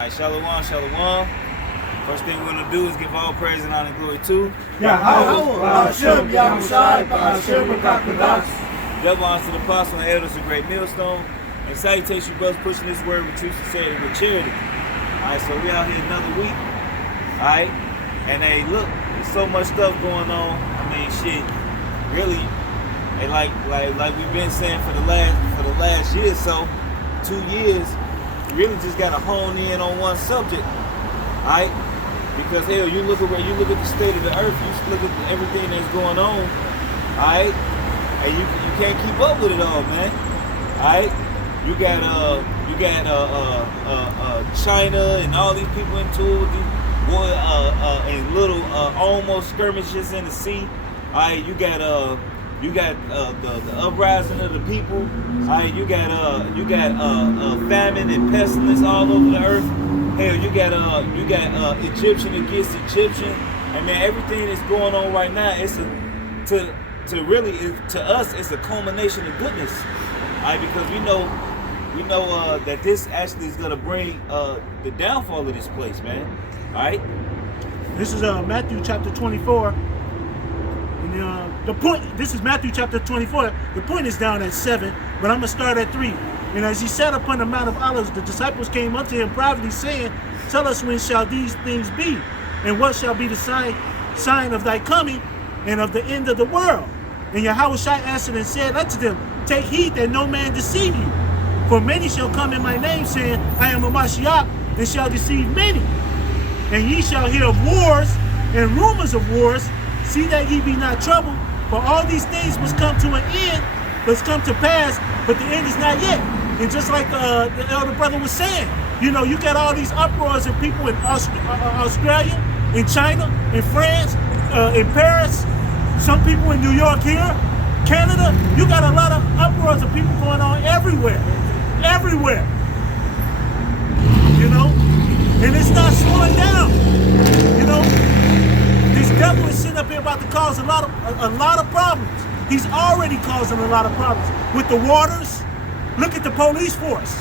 Alright, Shalom, Shalom. First thing we're going to do is give all praise and honor and glory to Yahweh, Hashem, Yahushai, Hashem, double honors to the apostle and elders of Great Millstone. And salutation, brothers, pushing this word with true sincerity with charity. Alright, so we out here another week. Alright, and hey, look, there's so much stuff going on. I mean, shit, really, and like we've been saying for the last year or so, 2 years. Really just gotta hone in on one subject, alright? Because hell, you look at the state of the earth, you look at everything that's going on, alright? And you can't keep up with it all, man. Alright? You got China and all these people into it with these war and little almost skirmishes in the sea. Alright, you got the uprising of the people. Alright, you got famine and pestilence all over the earth. Hell, you got Egyptian against Egyptian. I mean, everything that's going on right now, to us, it's a culmination of goodness. Alright, because we know that this actually is gonna bring the downfall of this place, man. Alright. This is Matthew chapter 24. The point, this is Matthew chapter 24. The point is down at 7, but I'm going to start at 3. And as he sat upon the Mount of Olives, the disciples came up to him privately, saying, "Tell us, when shall these things be? And what shall be the sign of thy coming and of the end of the world?" And Yahushua answered and said unto them, "Take heed that no man deceive you. For many shall come in my name, saying, I am a Mashiach, and shall deceive many. And ye shall hear of wars and rumors of wars. See that ye be not troubled, for all these things must come to an end, must come to pass, but the end is not yet." And just like the elder brother was saying, you know, you got all these uproars of people in Australia, in China, in France, in Paris, some people in New York here, Canada. You got a lot of uproars of people going on everywhere. You know, and it's not slowing down, you know. This devil is sitting up here about to cause a lot of problems. He's already causing a lot of problems with the waters. Look at the police force.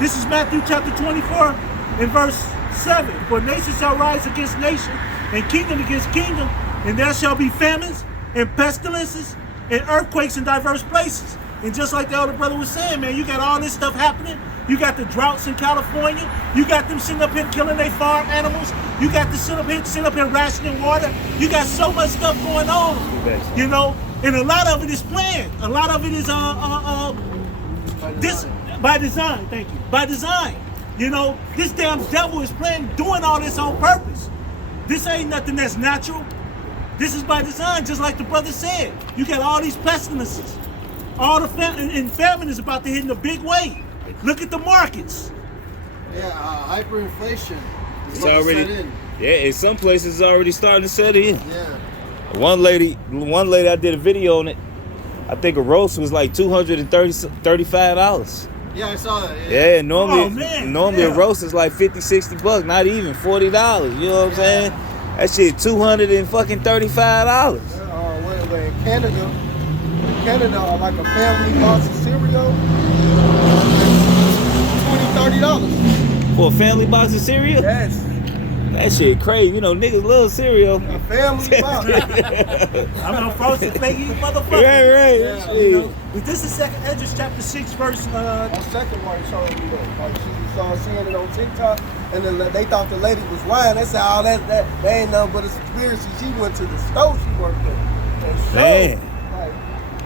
This is Matthew chapter 24 and verse 7. "For nation shall rise against nation, and kingdom against kingdom, and there shall be famines and pestilences and earthquakes in diverse places." And just like the elder brother was saying, man, you got all this stuff happening. You got the droughts in California. You got them sitting up here killing their farm animals. You got to sit up here rationing water. You got so much stuff going on, you know. And a lot of it is planned. A lot of it is this by design. Thank you. By design, you know. This damn devil is doing all this on purpose. This ain't nothing that's natural. This is by design, just like the brother said. You got all these pestilences. All the famine is about to hit in a big way. Look at the markets. Yeah, hyperinflation. It's already, in some places it's already starting to set in. Yeah. One lady, I did a video on it. I think a roast was like $235. Yeah, I saw that. Yeah, normally a roast is like $50-$60, not even $40. You know what I'm saying? That shit $235. Wait, Canada, like a family box of cereal, $20-$30. For a family box of cereal? Yes. That shit crazy. You know, niggas love cereal. A family box. I'm a frozen flaky motherfucker. Right. Yeah, You know, but this is second Edges chapter 6 verse. On second one, showing me that. Like she saw seeing it on TikTok, and then they thought the lady was lying. They said, "Oh, that ain't nothing but a conspiracy." She went to the store she worked at. And showed, Man. like,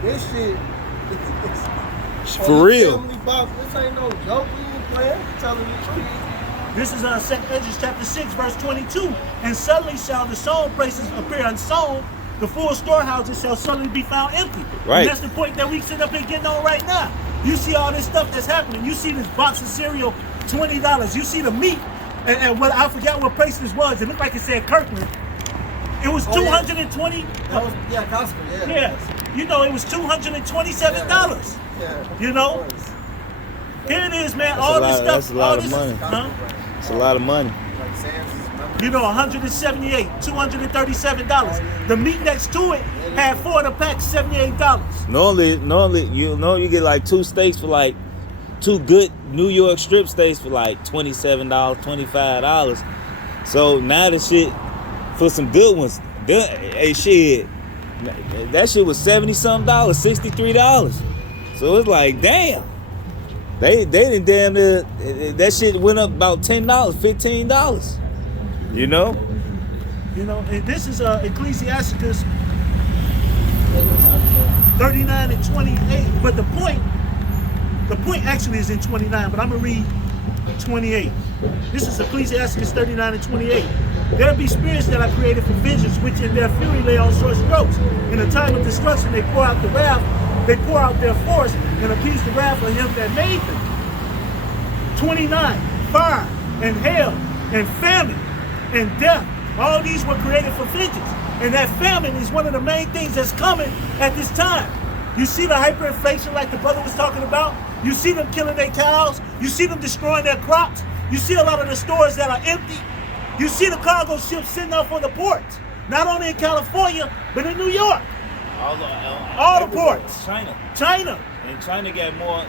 this shit, it's For real. Family box. This ain't no joke. We ain't playing. Telling the truth. This is second Edges chapter 6 verse 22. "And suddenly shall the sown places appear unsown, the full storehouses shall suddenly be found empty." Right. And that's the point that we sit up here getting on right now. You see all this stuff that's happening. You see this box of cereal, $20. You see the meat, and what I forgot what place this was. It looked like it said Kirkland. It was $220. That was, Costco, yeah. Yes. You know, it was $227. Yeah. You know? Here it is, man. That's all this stuff. That's a lot all of this money. Huh? It's a lot of money. Like Sam's is You know, $178, $237. The meat next to it had 4 of the packs, $78. Normally, you get like 2 steaks for like two good New York strip steaks for like $27, $25. So now the shit for some good ones, hey shit, that shit was $70-something, $63. So it's like, damn. They didn't damn near, that shit went up about $10, $15. You know? You know, and this is Ecclesiastes 39 and 28. But the point actually is in 29, but I'm gonna read 28. This is Ecclesiastes 39 and 28. There be spirits that are created for vengeance, which in their fury lay on sore strokes. In a time of destruction, they pour out the wrath. They pour out their force and appease the wrath of him that made them. 29. Fire and hail and famine and death. All these were created for vengeance. And that famine is one of the main things that's coming at this time. You see the hyperinflation like the brother was talking about. You see them killing their cows. You see them destroying their crops. You see a lot of the stores that are empty. You see the cargo ships sitting off on the ports. Not only in California, but in New York. All the ports. China. And China got more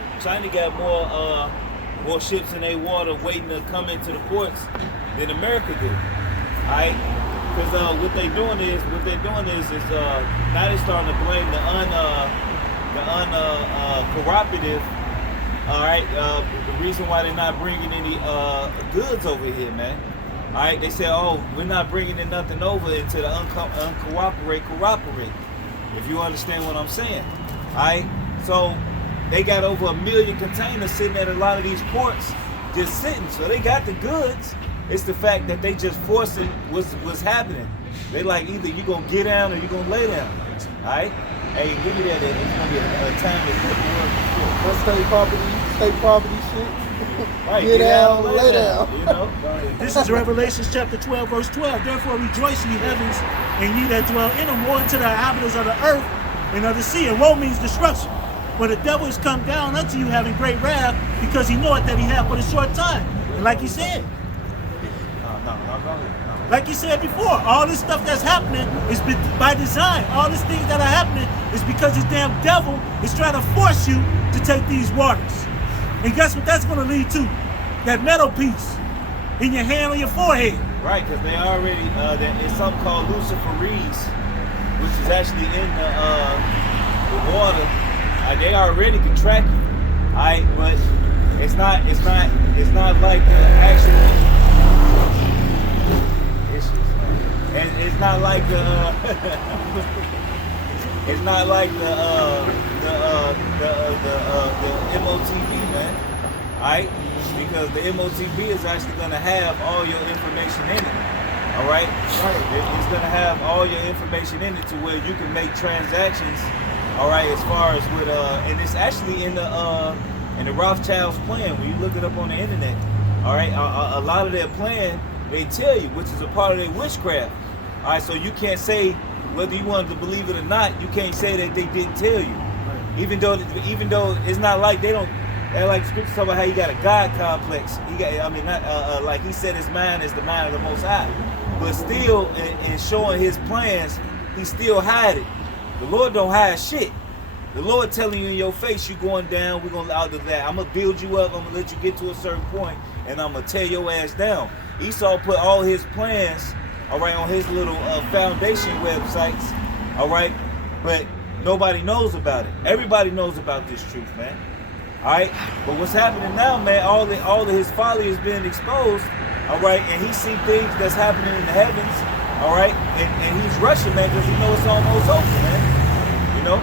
ships in their water waiting to come into the ports than America did. Alright? Because what they're doing is now they're starting to blame the uncooperative. Alright, the reason why they're not bringing any goods over here, man. Alright, they say, oh, we're not bringing in nothing over until the cooperate. If you understand what I'm saying. Alright, so they got over 1 million containers sitting at a lot of these ports, just sitting. So they got the goods. It's the fact that they just forcing what's happening. They like, either you gonna get down or you gonna lay down. Alright? Hey, give me that. It's gonna be a time to put the word before. What's state property shit? Right, get down, lay down. You know? This is Revelation chapter 12, verse 12. Therefore rejoice, ye heavens, and ye that dwell in them, woe unto the inhabitants of the earth and of the sea. And woe means destruction. For the devil is come down unto you having great wrath, because he knoweth that he hath but a short time. And like he said, like you said before, all this stuff that's happening is by design. All these things that are happening is because this damn devil is trying to force you to take these waters. And guess what that's going to lead to? That metal piece in your hand or your forehead. Right, because they already, there's something called Luciferase, which is actually in the water. They already can track you. Alright, but it's not like the actual. And it's not like the MOTB, man. Alright? Because the MOTB is actually gonna have all your information in it. Alright? It's gonna have all your information in it to where you can make transactions. Alright, as far as with and it's actually in the Rothschild's plan when you look it up on the internet. Alright, a lot of their plan they tell you, which is a part of their witchcraft. All right, so you can't say whether you wanted to believe it or not. You can't say that they didn't tell you, even though it's not like they don't. They're like scripture talk about how he got a God complex. He got, like he said, his mind is the mind of the Most High, but still, in showing his plans, he still hide it. The Lord don't hide shit. The Lord telling you in your face, you going down. We're gonna out of that. I'm gonna build you up. I'm gonna let you get to a certain point, and I'm gonna tear your ass down. Esau put all his plans, all right, on his little foundation websites, all right, but nobody knows about it. Everybody knows about this truth, man. All right, but what's happening now, man? All of his folly is being exposed, all right, and he see things that's happening in the heavens, all right, and he's rushing, man, because he knows it's almost over, man. You know,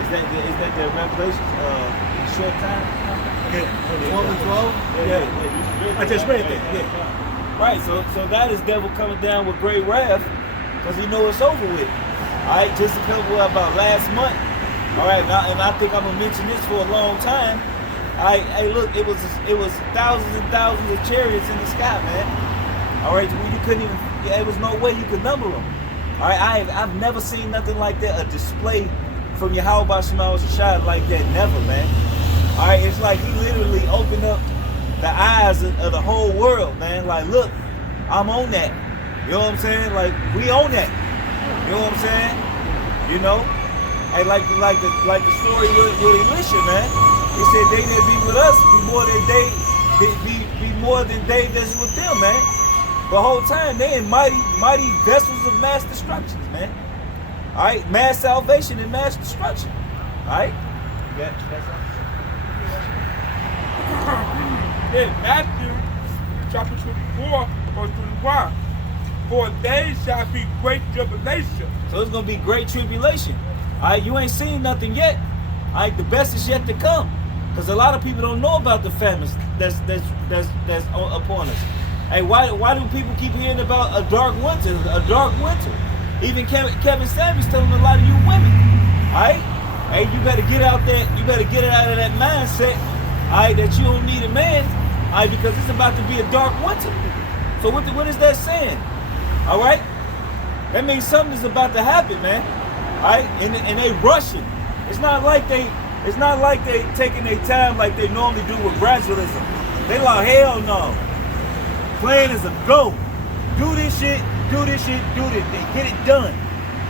is that the Revelation short time? Yeah. 12? Yeah. I just read that. Yeah. Right. So that is devil coming down with great wrath, because he know it's over with. All right. Just a couple about last month. All right. And I think I'm gonna mention this for a long time. All right. Hey, look, it was thousands and thousands of chariots in the sky, man. All right. You couldn't even. Yeah, there was no way you could number them. All right. I've never seen nothing like that. A display from Yahweh Shema Shai like that. Never, man. All right, it's like he literally opened up the eyes of the whole world, man. Like, look, I'm on that. You know what I'm saying? Like, we own that. You know what I'm saying? You know? And like the story with Elisha, man. He said they that be with us be more than be more than they that's with them, man. The whole time they in mighty vessels of mass destructions, man. All right, mass salvation and mass destruction. All right. Yeah, that's In Matthew chapter 24, verse 21, for they shall be great tribulation. So it's gonna be great tribulation. All right, you ain't seen nothing yet. All right, the best is yet to come. Because a lot of people don't know about the famines that's upon us. Hey, why do people keep hearing about a dark winter? A dark winter. Even Kevin Samuels telling a lot of you women. All right, hey, you better get out there. You better get it out of that mindset. All right, that you don't need a man. All right, because it's about to be a dark winter. So what is that saying? All right, that means something is about to happen, man. All right, and they rushing. It's not like they taking their time like they normally do with gradualism. They like, hell no. Plan is a go. Do this shit, do this. Get it done.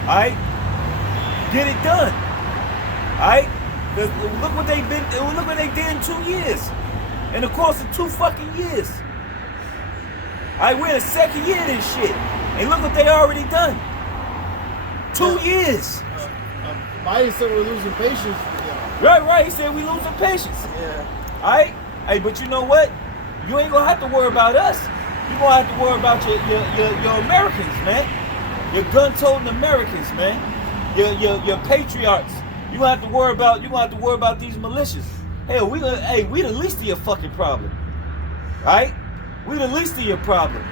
Alright? Get it done. Alright? Look what they did in 2 years. In the course of 2 fucking years. Alright, we're in the second year of this shit. And look what they already done. 2 years. Biden said we're losing patience. Yeah. Right. He said we losing patience. Yeah. Alright? Hey, but you know what? You ain't gonna have to worry about us. You're gonna have to worry about your Americans, man. Your gun-toting Americans, man. Your patriots. You gonna have to worry about these militias. Hell, we the least of your fucking problem. Alright? We the least of your problem.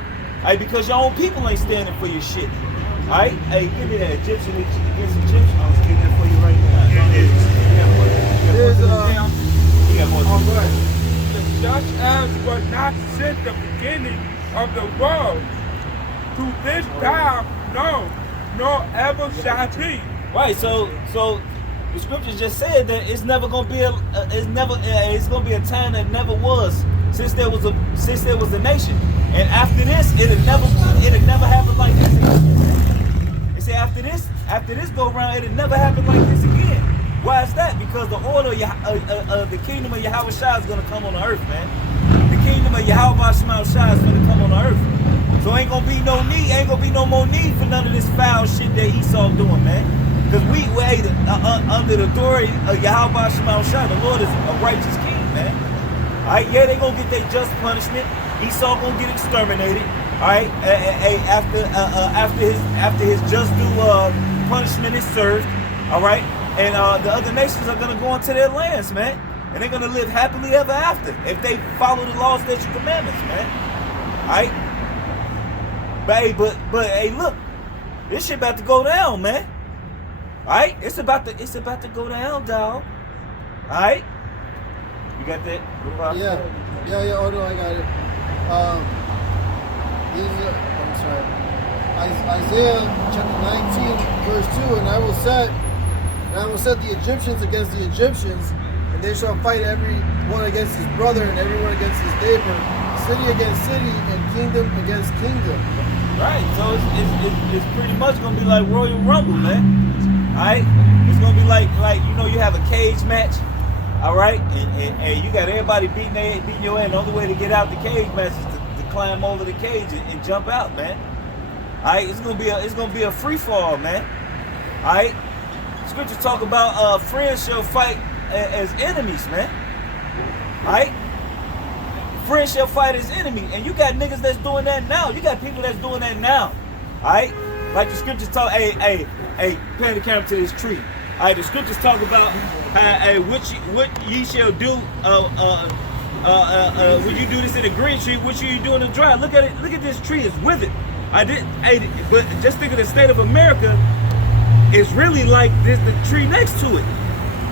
Alright, because your own people ain't standing for your shit. Alright? Hey, give me that Egyptian against Egyptian. I was getting that for you right now. Here it is. You got more. All right. Just as was not since the beginning of the world, to this time, no, nor ever shall be. Right. So the scriptures just said that it's never gonna be it's gonna be a time that never was since there was a nation, and after this it'll never happen like this again. They say after this go around it'll never happen like this again. Why is that? Because the order of the kingdom of Yahweh Shai is gonna come on the earth, man. The kingdom of Yahweh Shai is gonna come on the earth. So ain't gonna be no more need for none of this foul shit that Esau doing, man. Because we under the authority of Yahweh Shai, the Lord is a righteous king, man. Alright, yeah, they gonna get their just punishment. Esau gonna get exterminated. Alright, after his just due punishment is served. Alright, and the other nations are gonna go into their lands, man. And they're gonna live happily ever after if they follow the laws, statutes, and commandments, man. Alright? But hey, look, this shit about to go down, man. Alright? It's about to go down, dog. Alright? You got that? Yeah. Oh no, I got it. I'm sorry. Isaiah chapter 19, verse 2, and I will set the Egyptians against the Egyptians, and they shall fight every one against his brother and everyone against his neighbor, city against city, and kingdom against kingdom. Right, so it's pretty much gonna be like Royal Rumble, man. Alright? It's gonna be like you have a cage match, alright? And you got everybody beating your ass. The only way to get out the cage match is to climb over the cage and jump out, man. Alright, it's gonna be a free fall, man. Alright? Scriptures talk about friends shall fight as enemies, man. Alright? Friends shall fight as enemies. And you got niggas that's doing that now. You got people that's doing that now. Alright? Like the scriptures talk, hey, pan the camera to this tree. Alright, the scriptures talk about what ye shall do when you do this in a green tree, what you do in a dry. Look at it, look at this tree, it's withered. But just think of the state of America. It's really like this, the tree next to it.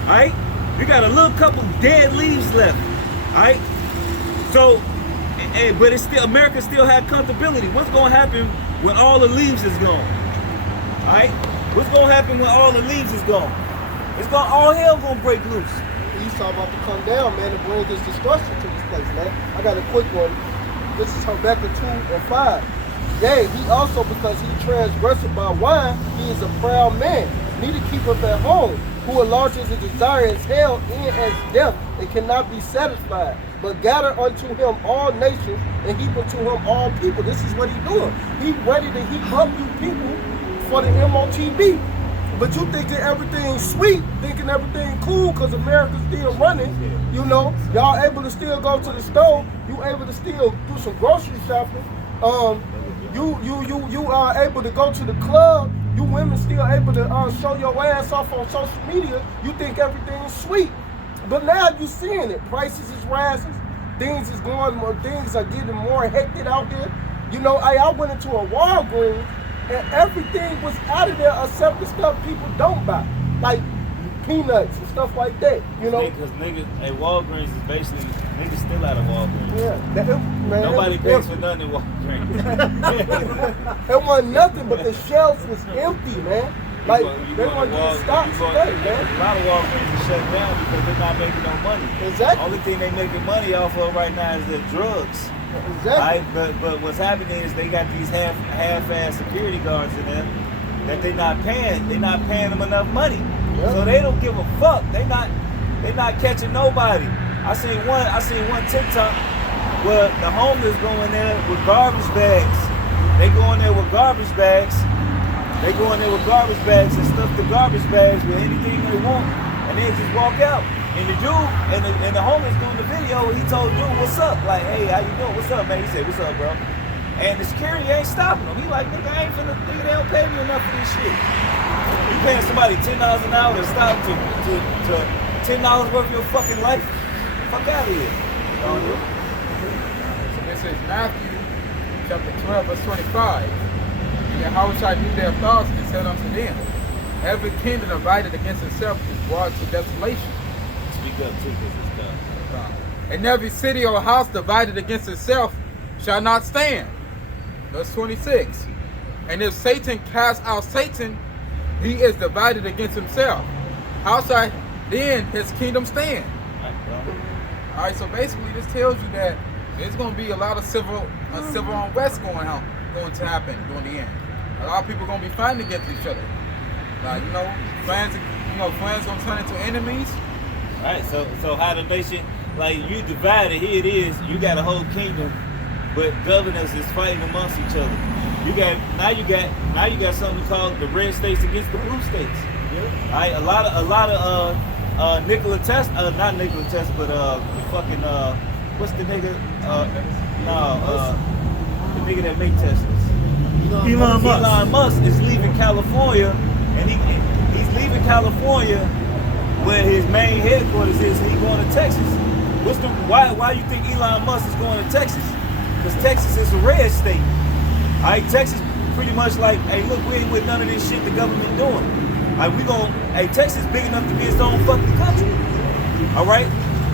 Alright? We got a little couple dead leaves left. Alright? So, but it's still, America still had comfortability. What's gonna happen when all the leaves is gone? Alright? What's gonna happen when all the leaves is gone? All hell gonna break loose. Esau about to come down, man, and bring this destruction to this place, man. I got a quick one. This is Habakkuk 2:5. Yea, he also, because he transgressed by wine, he is a proud man, neither keepeth at home, who enlarges his desire as hell in as death, and cannot be satisfied. But gather unto him all nations, and heap unto him all people. This is what he's doing. He ready to heap up you people for the MOTB. But you thinking everything's sweet, thinking everything cool, because America's still running. You know, y'all able to still go to the store. You able to still do some grocery shopping. You are able to go to the club. You women still able to show your ass off on social media. You think everything is sweet. But now you seeing it. Prices is rising. Things is going more. Things are getting more hectic out there. You know, I went into a Walgreens and everything was out of there except the stuff people don't buy, like peanuts and stuff like that. You know, because niggas at Walgreens is basically niggas still out of Walgreens. Yeah, man, nobody pays for nothing at Walgreens. It wasn't nothing, but the shelves was empty, man. Like, they want to get stocks today, man. A lot of Walgreens are shut down because they're not making no money. Exactly. Only thing they making money off of right now is their drugs. Exactly. Right? But what's happening is they got these half-ass security guards in there that they're not paying. They're not paying them enough money. Yep. So they don't give a fuck. They're not catching nobody. I seen one TikTok where the homeless go in there with garbage bags. They go in there with garbage bags. They go in there with garbage bags and stuff the garbage bags with anything they want, and they just walk out. And the dude, and the homeless dude in the video, he told dude, "What's up?" Like, "Hey, how you doing? What's up, man?" He said, "What's up, bro?" And the security ain't stopping him. He like, "Nigga, I ain't finna, nigga, they don't pay me enough for this shit." You paying somebody $10 an hour to stop to $10 worth of your fucking life? Fuck out of here. So this is Matthew chapter 12, verse 25. And Yahushua knew their thoughts and said unto them, every kingdom divided against itself is brought to desolation. Speak up too, because it's done. And every city or house divided against itself shall not stand. Verse 26. And if Satan cast out Satan, he is divided against himself. How shall then his kingdom stand? All right, so basically this tells you that there's going to be a lot of civil unrest going to happen during the end. A lot of people are going to be fighting against each other. Like, friends going to turn into enemies. Right, so how the nation, like, you divided, here it is, you got a whole kingdom, but governors is fighting amongst each other. Now you got something called the red states against the blue states. Yeah. Right, a lot of Nikola Tesla, not Nikola Tesla, but fucking what's the nigga? The nigga that make Teslas. Elon Musk. Elon Musk is leaving California, and he's leaving California where his main headquarters is, and he's going to Texas. Why you think Elon Musk is going to Texas? Because Texas is a red state. All right, Texas pretty much like, hey, look, we ain't with none of this shit the government doing. All right, Texas big enough to be its own fucking country. All right,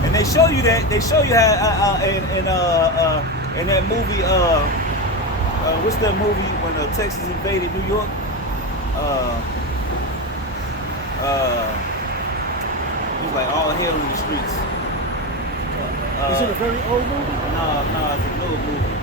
and they show you that. They show you how in that movie. What's that movie when Texas invaded New York? It was like all hell in the streets. Is it a very old movie? No, it's a new movie.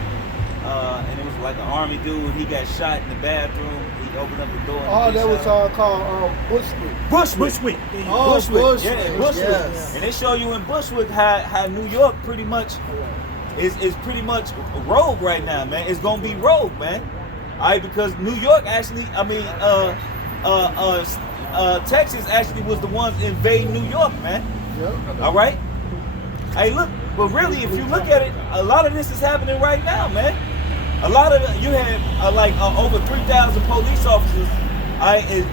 And it was like an army dude. He got shot in the bathroom. He opened up the door. Oh, that was called Bushwick. Bushwick. Oh, Bushwick. Yeah, Bushwick. Yes. And they show you in Bushwick how New York pretty much is pretty much rogue right now, man. It's gonna be rogue, man. All right, because New York actually, Texas actually was the ones invading New York, man. Yep. All right. Hey, look, but really, if you look at it, a lot of this is happening right now, man. A lot of you had over 3,000 police officers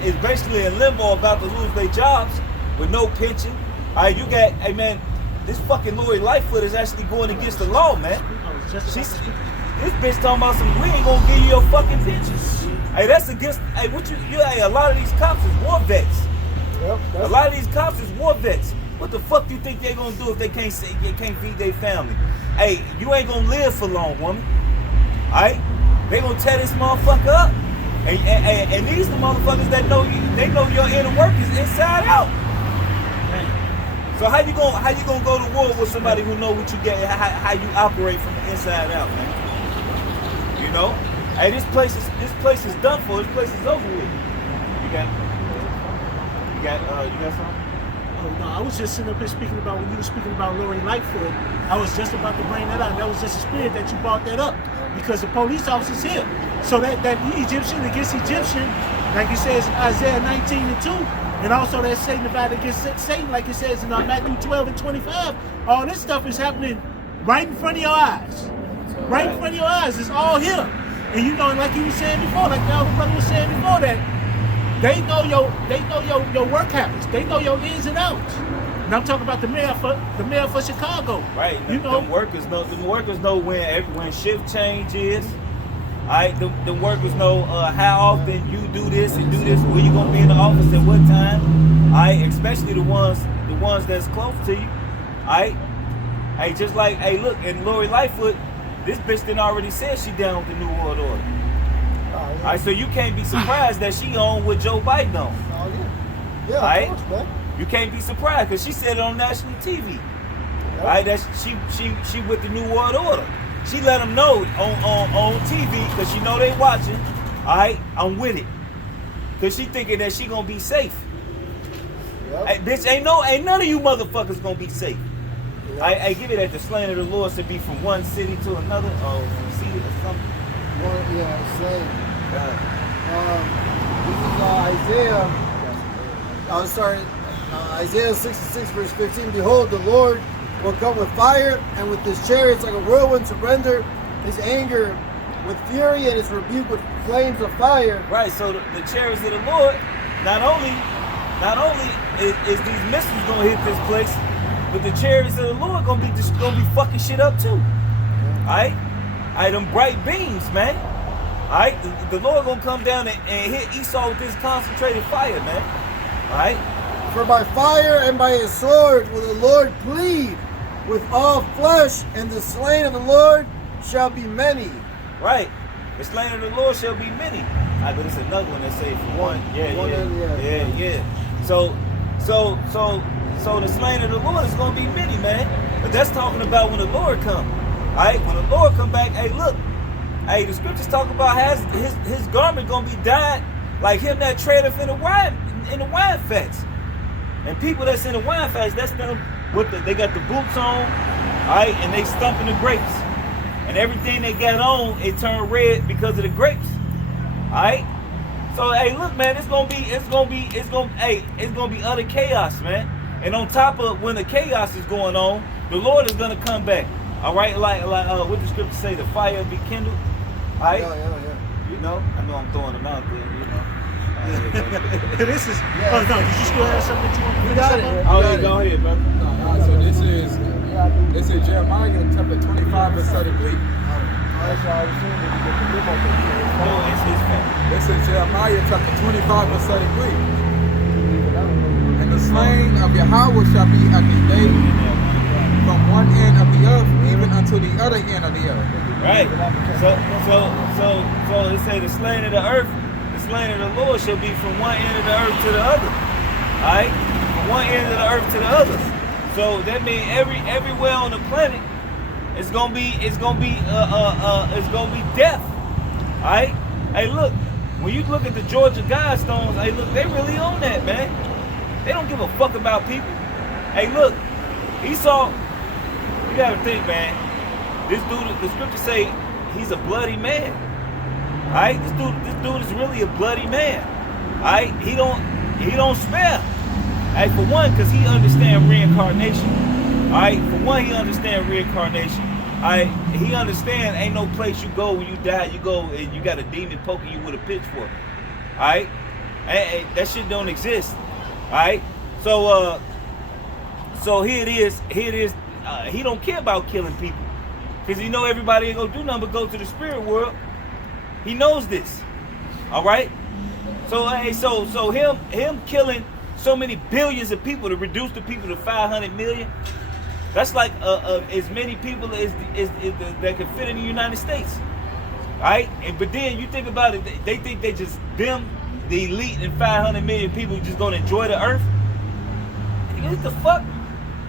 is basically in limbo about to lose their jobs with no pension. All right, you got, hey man, this fucking Lori Lightfoot is actually going against the law, man. This bitch talking about some, we ain't gonna give you your fucking pension. Hey, that's against, hey, hey, a lot of these cops is war vets. Yep, a lot of these cops is war vets. What the fuck do you think they gonna do if they can't feed their family? Hey, you ain't gonna live for long, woman. Alright? They gonna tear this motherfucker up. And these the motherfuckers that know your inner workings inside out. So how you gonna go to war with somebody who know what you get, how you operate from the inside out, man? You know? Hey, this place is done for. This place is over with. You got You got something? Oh no, I was just sitting up here speaking about when you were speaking about Lori Lightfoot. I was just about to bring that up. That was just a spirit that you brought that up because the police officer's here. So that Egyptian against Egyptian, like it says in Isaiah 19:2, and also that Satan divided against Satan, like it says in Matthew 12:25. All this stuff is happening right in front of your eyes. Right in front of your eyes. It's all here. And you know, like you were saying before, like the other brother was saying before, that they know your work habits. They know your ins and outs. And I'm talking about the mayor for Chicago. Right. You know, the workers know when shift change is. Alright, the workers know how often you do this and do this, when you gonna be in the office at what time. Alright, especially the ones that's close to you. Alright. Hey, just like, hey, look, and Lori Lightfoot, this bitch done already said she down with the New World Order. Yeah. Alright, so you can't be surprised that she on with Joe Biden on. Oh, yeah. Yeah, Alright? of course, man. You can't be surprised because she said it on national TV. Alright, that she with the New World Order. She let them know on TV because she know they watching. Alright, I'm with it. Cause she thinking that she gonna be safe. Yep. Hey, bitch, ain't none of you motherfuckers gonna be safe. Yep. I give it that the slain of the Lord should be from one city to another, or city or something. Slave. This is Isaiah 66 verse 15. Behold, the Lord will come with fire, and with his chariots like a whirlwind to render his anger with fury and his rebuke with flames of fire. Right, so the chariots of the Lord, not only is these missiles gonna hit this place, but the chariots of the Lord gonna be fucking shit up too. Alright? Alright, them bright beams, man. Alright? The Lord gonna come down and hit Esau with this concentrated fire, man. Alright? For by fire and by his sword will the Lord plead with all flesh, and the slain of the Lord shall be many. Right. The slain of the Lord shall be many. But it's another one that say for one. Yeah. So the slain of the Lord is gonna be many, man. But that's talking about when the Lord come. Alright, when the Lord come back, hey, look. Hey, the scriptures talk about his garment gonna be dyed like him that tradeth in the wine fats. And people that's in the wine fats, that's them they got the boots on, alright, and they stumping the grapes. And everything they got on, it turned red because of the grapes. Alright? So hey, look, man, it's gonna be utter chaos, man. And on top of when the chaos is going on, the Lord is gonna come back. Alright, like what the scripture say, the fire be kindled. Alright? Yeah. You know? I know I'm throwing them out there, you know. This is. Oh no! Did you still have something that you want to finish got up it. on? Oh, yeah, go ahead, brother. So this is Jeremiah chapter 25 verse 33. No, it's his family. This is Jeremiah chapter 25 verse 33. And the slain of Yahweh shall be at the day from one end of the earth even unto the other end of the earth. Right. So it say the slain of the earth, the slain of the Lord shall be from one end of the earth to the other. Alright? From one end of the earth to the other. So that means everywhere on the planet it's gonna be death. Alright? Hey, look, when you look at the Georgia Guidestones, hey, look, they really own that, man. They don't give a fuck about people. Hey, look, Esau, you gotta think, man. This dude, the scripture say he's a bloody man. Alright? This dude is really a bloody man. Alright? He don't spare. Alright, for one, because he understands reincarnation. Alright, for one, he understands reincarnation. Alright, he understands ain't no place you go when you die, you go and you got a demon poking you with a pitchfork. Alright? That shit don't exist. Alright? So here it is. He don't care about killing people. Because he know everybody ain't gonna do nothing but go to the spirit world. He knows this. Alright? So him killing so many billions of people to reduce the people to 500 million. That's like as many people as that can fit in the United States. Alright? But then you think about it, they think they just them, the elite and 500 million people just gonna enjoy the earth. What the fuck?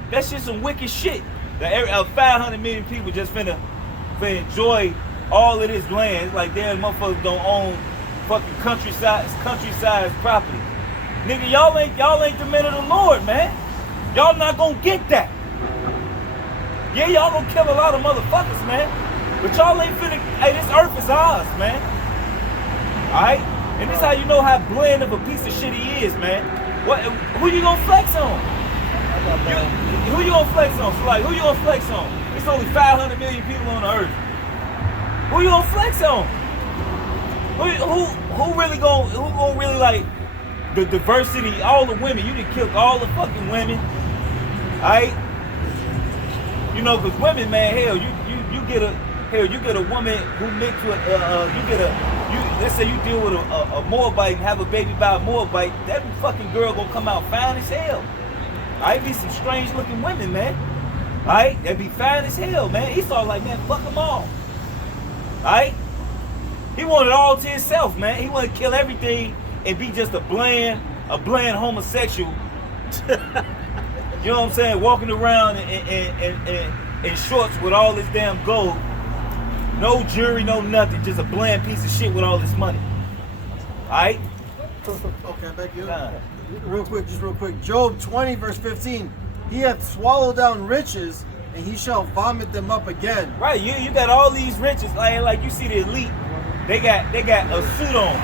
That's just some wicked shit. 500 million people just finna enjoy all of this land. It's like damn motherfuckers don't own fucking countryside property. Nigga, y'all ain't the men of the Lord, man. Y'all not gonna get that. Yeah, y'all gonna kill a lot of motherfuckers, man. But y'all ain't finna, hey, this earth is ours, man. Alright? And this how you know how bland of a piece of shit he is, man. Who you gonna flex on? Who you gonna flex on? So like, who you gonna flex on? It's only 500 million people on the earth. Who you gonna flex on? Who gonna really like the diversity, all the women? You done killed all the fucking women. Alright? You know, cause women, man, hell, you get a woman who mixed with let's say you deal with a Moabite and have a baby by a Moabite, that fucking girl gonna come out fine as hell. Alright, be some strange looking women, man. Alright, they be fine as hell, man. Esau like, man, fuck them all. Alright? He wanted all to himself, man. He wanted to kill everything and be just a bland homosexual. You know what I'm saying? Walking around in shorts with all this damn gold. No jewelry, no nothing. Just a bland piece of shit with all this money. Alright? Okay, back you up. Real quick. Job 20, verse 15. He hath swallowed down riches, and he shall vomit them up again. Right, you got all these riches, like you see the elite. They got a suit on.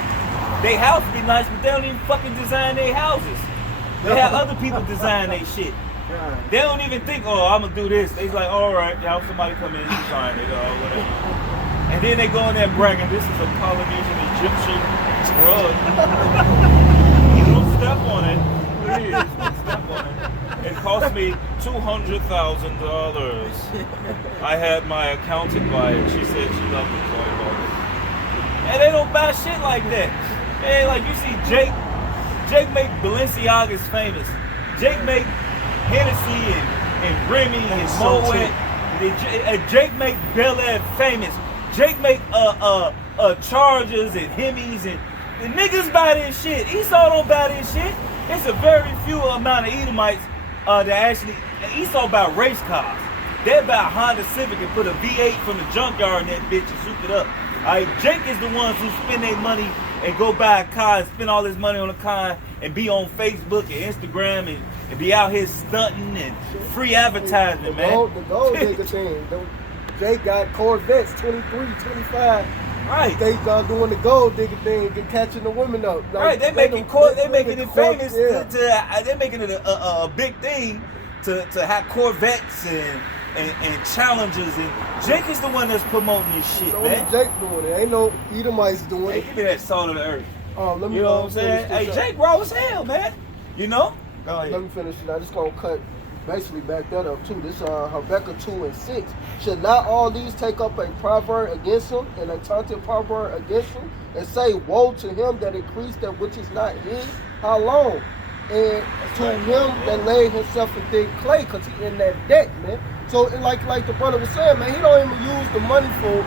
They house be nice, but they don't even fucking design their houses. They have other people design their shit. They don't even think, oh, I'm gonna do this. They like, all right, y'all, somebody come in and sign it, or whatever. And then they go in there bragging, this is a Polynesian Egyptian drug. Don't step on it, please. Don't step on it. It cost me $200,000. I had my accountant buy it. She said she loved it, so I bought it. And they don't buy shit like that. Hey, like you see Jake make Balenciagas famous. Jake make Hennessy and Remy and Moet. Jake make Bel Air famous. Jake make Chargers and Hemis and the niggas buy this shit. Esau don't buy this shit. It's a very few amount of Edomites that actually, Esau buy race cars. They buy a Honda Civic and put a V8 from the junkyard in that bitch and shoot it up. Alright, Jake is the ones who spend their money and go buy a car and spend all this money on a car and be on Facebook and Instagram and be out here stunting and free advertisement, man. The gold digger thing. Jake got Corvettes 23, 25. Right. They doing the gold digger thing and catching the women up. Like, right, they making it famous. They're making it a big thing to have Corvettes and Challengers, and Jake is the one that's promoting this shit, so man. Jake doing it. Ain't no Edomites doing Hey, it. give me that salt of the earth. Let me You know what I'm saying? Hey, Jake raw as hell, man. You know? Go ahead. Let me finish it. I just gonna cut, basically back that up too. This Habakkuk 2:6. Should not all these take up a proverb against him and a taunted proverb against him and say, woe to him that increased that which is not his? How long? And to him that laid himself in thick clay, because he in that debt, man. So like the brother was saying, man, he don't even use the money for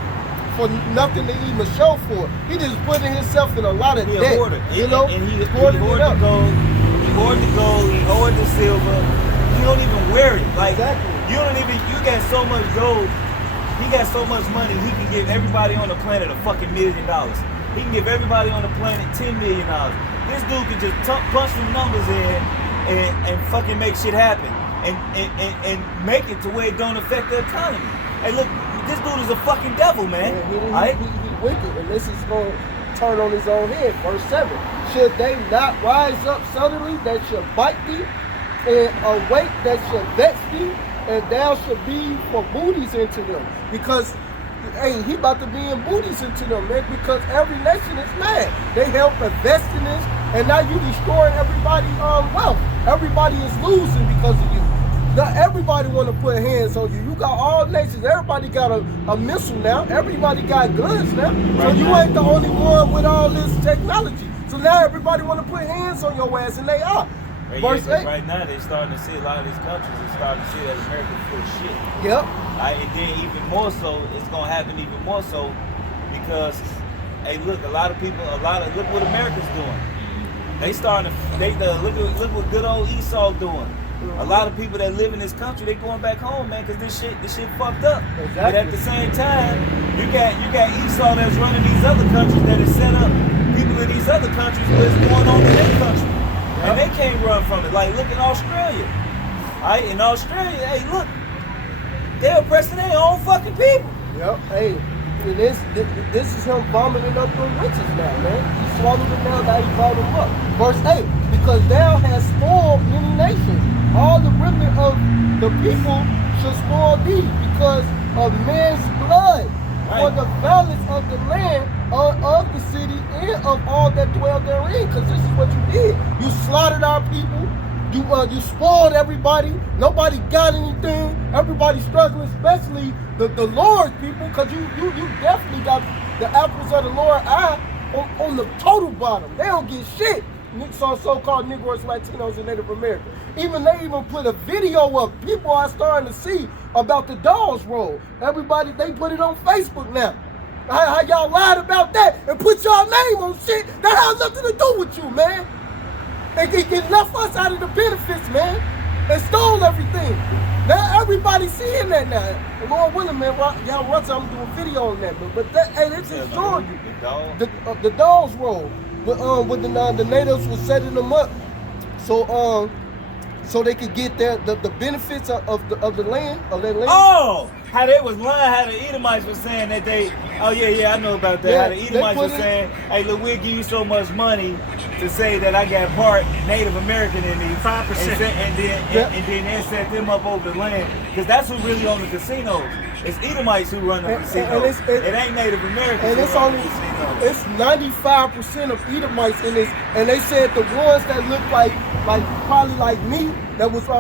nothing to even show for. He just putting himself in a lot of debt. Hoarder. You know? And he hoarded the gold. He hoarded the gold. He hoarded the silver. He don't even wear it. Like Exactly. You got so much gold. He got so much money. He can give everybody on the planet a fucking $1 million. He can give everybody on the planet $10 million. This dude can just punch some numbers in and fucking make shit happen. And make it to where it don't affect the economy. Hey, look, this dude is a fucking devil, man. He wicked, and this is going to turn on his own head. Verse 7. Should they not rise up suddenly that should bite thee, and awake that should vex thee, and thou should be for booties into them? Because, hey, he about to be in booties into them, man, because every nation is mad. They help invest in this, and now you destroying everybody's wealth. Everybody is losing because of you. Now everybody want to put hands on you. You got all nations. Everybody got a missile now. Everybody got guns now. So you ain't the only one with all this technology. So now everybody want to put hands on your ass, and they are. Verse 8. Right now, they're starting to see a lot of these countries are starting to see that America full of shit. Yep. And then even more so, it's gonna happen even more so because, hey, look, look what America's doing. They starting to look what good old Esau doing. A lot of people that live in this country, they going back home, man, because this shit fucked up. Exactly. But at the same time, you got Esau that's running these other countries that has set up people in these other countries what's going on in their country. And they can't run from it. Like, look at Australia. Right? In Australia, hey, look, they're oppressing their own fucking people. Yep. Hey, and this is him vomiting up the witches now, man. He swallowed it down, now he brought them up. Verse 8, because thou hast spoiled many nations. All the remnant of the people shall spoil thee because of men's blood. For the violence of the land, of the city, and of all that dwell therein. Because this is what you did. You slaughtered our people. You spoiled everybody. Nobody got anything. Everybody's struggling, especially the Lord's people, because you definitely got the apples of the Lord's eye on the total bottom. They don't get shit. So-called Negroes, Latinos, and Native Americans. They even put a video up. People are starting to see about the Dolls Roll. Everybody, they put it on Facebook now. How y'all lied about that and put y'all name on shit that has nothing to do with you, man. They left us out of the benefits, man, and stole everything. Now everybody's seeing that now. And Lord willing, man, y'all run I'm doing a video on that, but that, hey, it's a story. The Dolls Roll. But with the natives was setting them up, so they could get the benefits of the land, of their land. Oh, how they was lying, how the Edomites was saying that they, oh yeah, I know about that. Yeah, how the Edomites was saying, hey, look, we'll give you so much money to say that I got part Native American in these 5%, and then set them up over the land, because that's who really own the casinos. It's Edomites who run the casinos. It ain't Native Americans. And it's only 95% of Edomites in this. And they said the ones that look like probably like me, that was the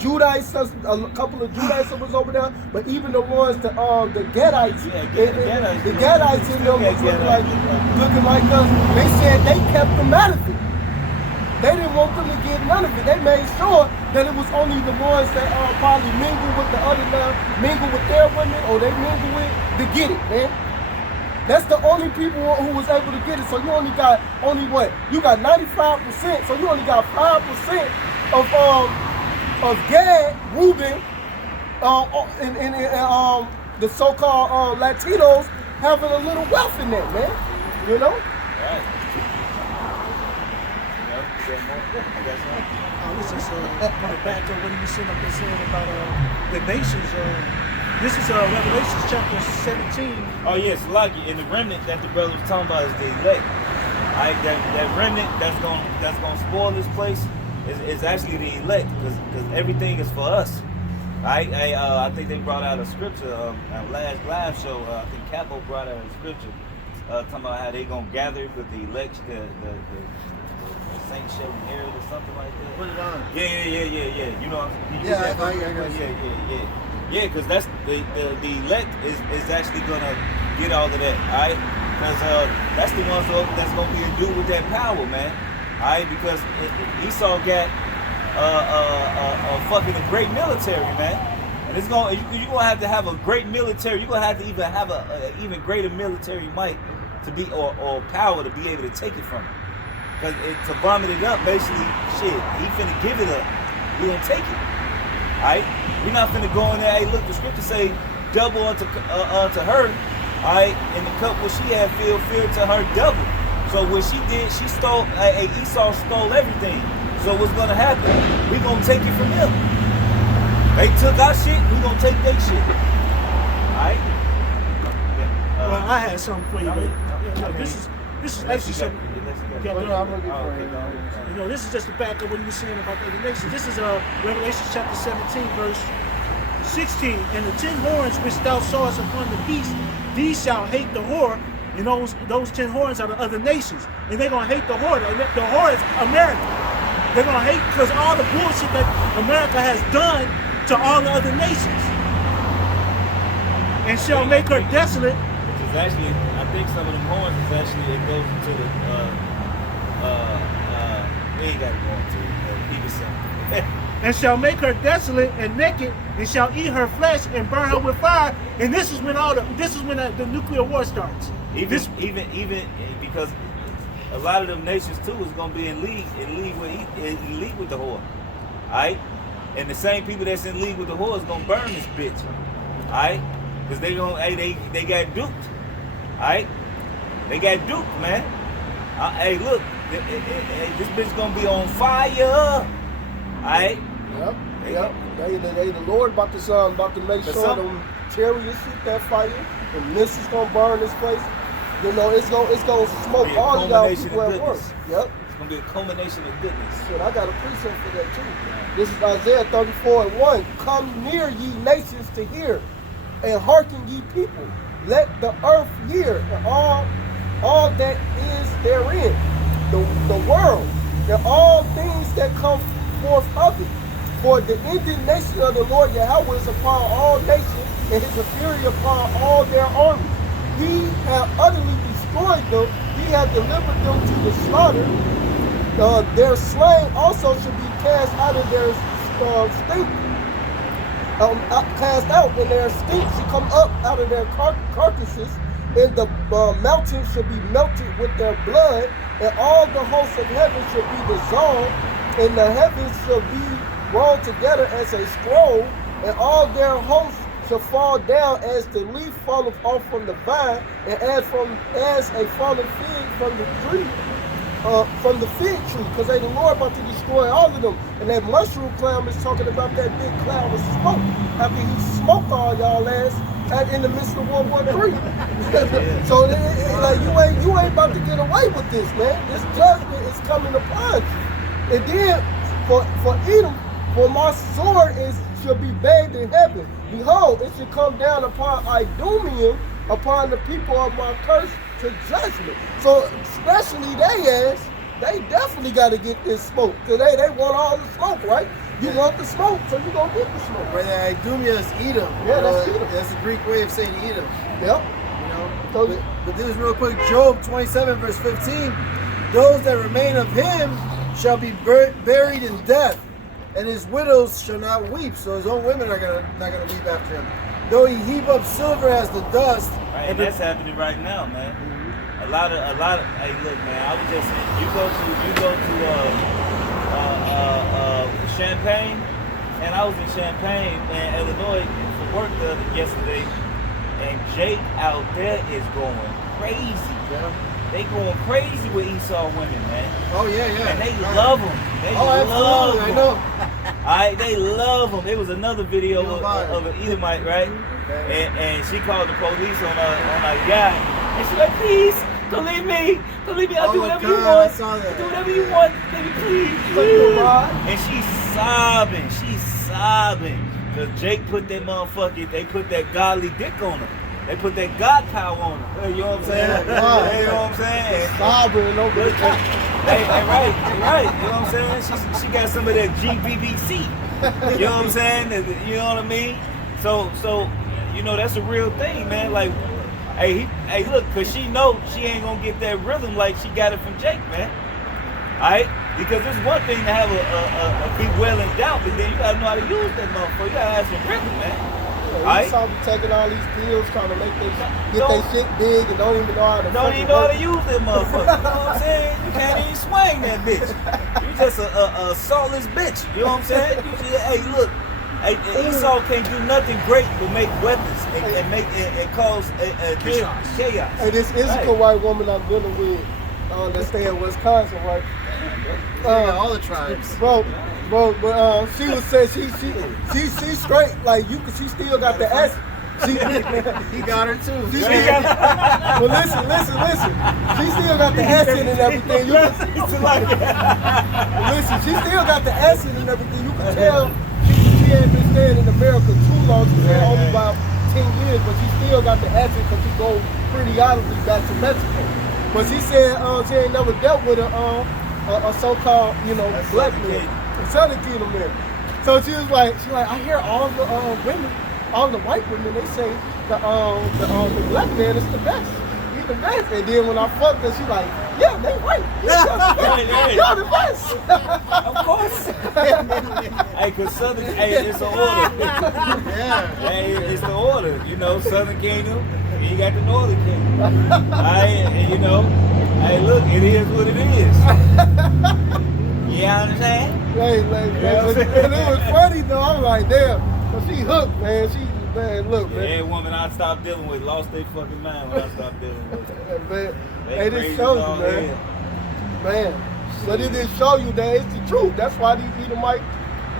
Judites, a couple of Judites that was over there, but even the ones the Gadites, the Gadites in them was looking like us. They said they kept them out of it. They didn't want them to get none of it. They made sure that it was only the ones that probably mingle with the other mingle with their women, or they mingle with to get it, man. That's the only people who was able to get it. So you only got what? You got 95%. So you only got 5% of Gad, Reuben, and the so-called Latinos having a little wealth in that, man. You know. Right. This is back to what he was sitting up there saying about the nations. This is Revelation chapter 17. Oh yes, lucky. And the remnant that the brother was talking about is the elect. That remnant that's gonna spoil this place is actually the elect, because everything is for us. I think they brought out a scripture at last live show. I think Capo brought out a scripture talking about how they gonna gather with the elect, the Saint shall inherit or something like that. Put it on. Yeah. You know, yeah, because that's the elect is actually gonna get all of that, all right? Because that's the ones that's gonna be endued with that power, man. All right, because Esau got fucking a great military, man. And it's gonna you're gonna have to have a great military. You're gonna have to even have a even greater military might to be or power to be able to take it from him. Because to vomit it up, basically, shit, he finna give it up. We gonna take it. Alright? We're not finna go in there, hey, look, the scripture say, double unto her. Alright? And the cup what she had filled to her double. So what she did, she stole, Esau stole everything. So what's gonna happen? We gonna take it from them. They took our shit, we gonna take their shit. Alright? Well, I had something for you, but this is actually something. This is just the back of what he was saying about the other nations. This is Revelation chapter 17, verse 16. And the 10 horns which thou sawest upon the beast, these shall hate the whore. And those 10 horns are the other nations. And they're going to hate the whore. The whore is America. They're going to hate because all the bullshit that America has done to all the other nations. And shall make her desolate. Which is actually, I think some of the horns is actually, it goes into the, we ain't got to go into it, even something. And shall make her desolate and naked, and shall eat her flesh and burn her with fire. And this is when the nuclear war starts. Even because a lot of them nations too is gonna be in league with the whore. Alright? And the same people that's in league with the whore is gonna burn this bitch. Alright? Because they got duped. Alright? They got duped, man. Hey, look, this bitch gonna be on fire. Alright? Yep. They the Lord about to make sure them chariots shoot that fire. The missiles gonna burn this place. You know, it's gonna smoke all of y'all people at once. Yep. It's gonna be a culmination of goodness. Shit, I got a precept for that too. This is Isaiah 34:1. Come near, ye nations, to hear, and hearken, ye people. Let the earth hear, and all that is therein, the world, and all things that come forth of it. For the indignation of the Lord Yahweh is upon all nations, and his fury upon all their armies. He hath utterly destroyed them. He hath delivered them to the slaughter. Their slain also should be cast out of their stink. Cast out, and their stink should come up out of their carcasses, and the mountains should be melted with their blood, and all the hosts of heaven should be dissolved, and the heavens shall be rolled together as a scroll, and all their hosts shall fall down as the leaf falleth off from the vine, and as a fallen fig from the tree, from the fig tree, because they the Lord about to destroy all of them. And that mushroom cloud is talking about that big cloud of smoke after he smoked all y'all ass in the midst of World War III. So like you ain't about to get away with this, man. This judgment is coming upon you. And then for Edom, for my sword shall be bathed in heaven. Behold, it shall come down upon Idumean, upon the people of my curse to judgment. So especially they definitely got to get this smoke. Cause they want all the smoke, right? You want the smoke, so you gonna get the smoke. Right there, Idumea is Edom. Yeah, that's Edom. That's the Greek way of saying Edom. Yep. You know. But this real quick, Job 27 verse 15. Those that remain of him shall be buried in death, and his widows shall not weep. So his own women are not gonna weep after him. Though he heap up silver as the dust. Right, and that's happening right now, man. A lot of. Hey, look, man. I was just you go to Champaign, and I was in Champaign, man, Illinois, for work yesterday, and Jake out there is going crazy, bro. They going crazy with Esau women, man. Oh yeah. And they love them. Absolutely, I know. Alright, they love them. It was another video of an Edomite, right? Okay. And she called the police on a guy, and she's like, please, don't leave me. Don't leave me. I'll do whatever you want. I'll do whatever you want. Baby, please. And she's sobbing. Because Jake put that they put that godly dick on her. They put that God power on her. You know what I'm saying? Yeah. You know what I'm saying? Sobbing over the top. Hey, right. You know what I'm saying? She got some of that GBBC. You know what I'm saying? You know what I mean? So you know, that's a real thing, man. Like, hey, look, cause she know she ain't gonna get that rhythm like she got it from Jake, man. Alright? Because it's one thing to have a be well endowed, but then you gotta know how to use that motherfucker. You gotta have some rhythm, man. You saw them taking all these pills, trying to make their shit big, and don't even know how to use that motherfucker. You know what I'm saying? You can't even swing that bitch. You just a soulless bitch. You know what I'm saying? Hey, look. Esau can't do nothing great but make weapons and cause chaos. Hey, this Issachar white woman I'm dealing with, that stay in Wisconsin, right? All the tribes. Bro, but she was saying she straight, like she still got the acid. He got her too. But listen. She still got the acid and everything. Listen, she still got the acid and everything. You can tell she ain't been staying in America too long. She's been only about 10 years, but she still got the acid because she go periodically back to Mexico. But she said she ain't never dealt with a so-called, black man, a Southern Kingdom man. So she was like, I hear all the women, all the white women, they say the black man is the best. He's the best. And then when I fucked her, she like, yeah, they right. You're the best. Of course. Hey, cause Southern, it's the order. Hey, it's the order. You know, Southern Kingdom, and you got the Northern Kingdom. Hey, look, it is what it is. You understand? And it was funny though. I'm like, damn. So she hooked, man. Look, man. Every woman I stopped dealing with lost their fucking mind when I stopped dealing with her. Hey, this shows you, man. Man, but it did show you that it's the truth. That's why these Edomite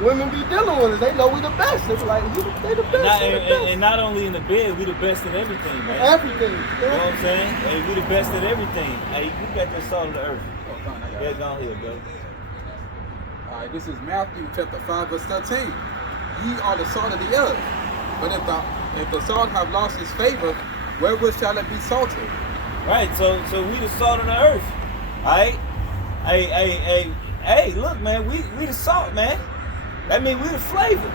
women be dealing with us. They know we the best. It's like, they the best. And not only in the bed, we the best at everything, man. Everything. You know what I'm saying? Hey, we the best at everything. Hey, you got that salt of the earth. Yeah, go ahead, bro. All right, this is Matthew chapter 5, verse 13. Ye are the salt of the earth. But if the salt have lost its favor, wherewith shall it be salted? Right, so we the salt of the earth. Alright? Hey, look, man, we the salt, man. That mean we the flavor.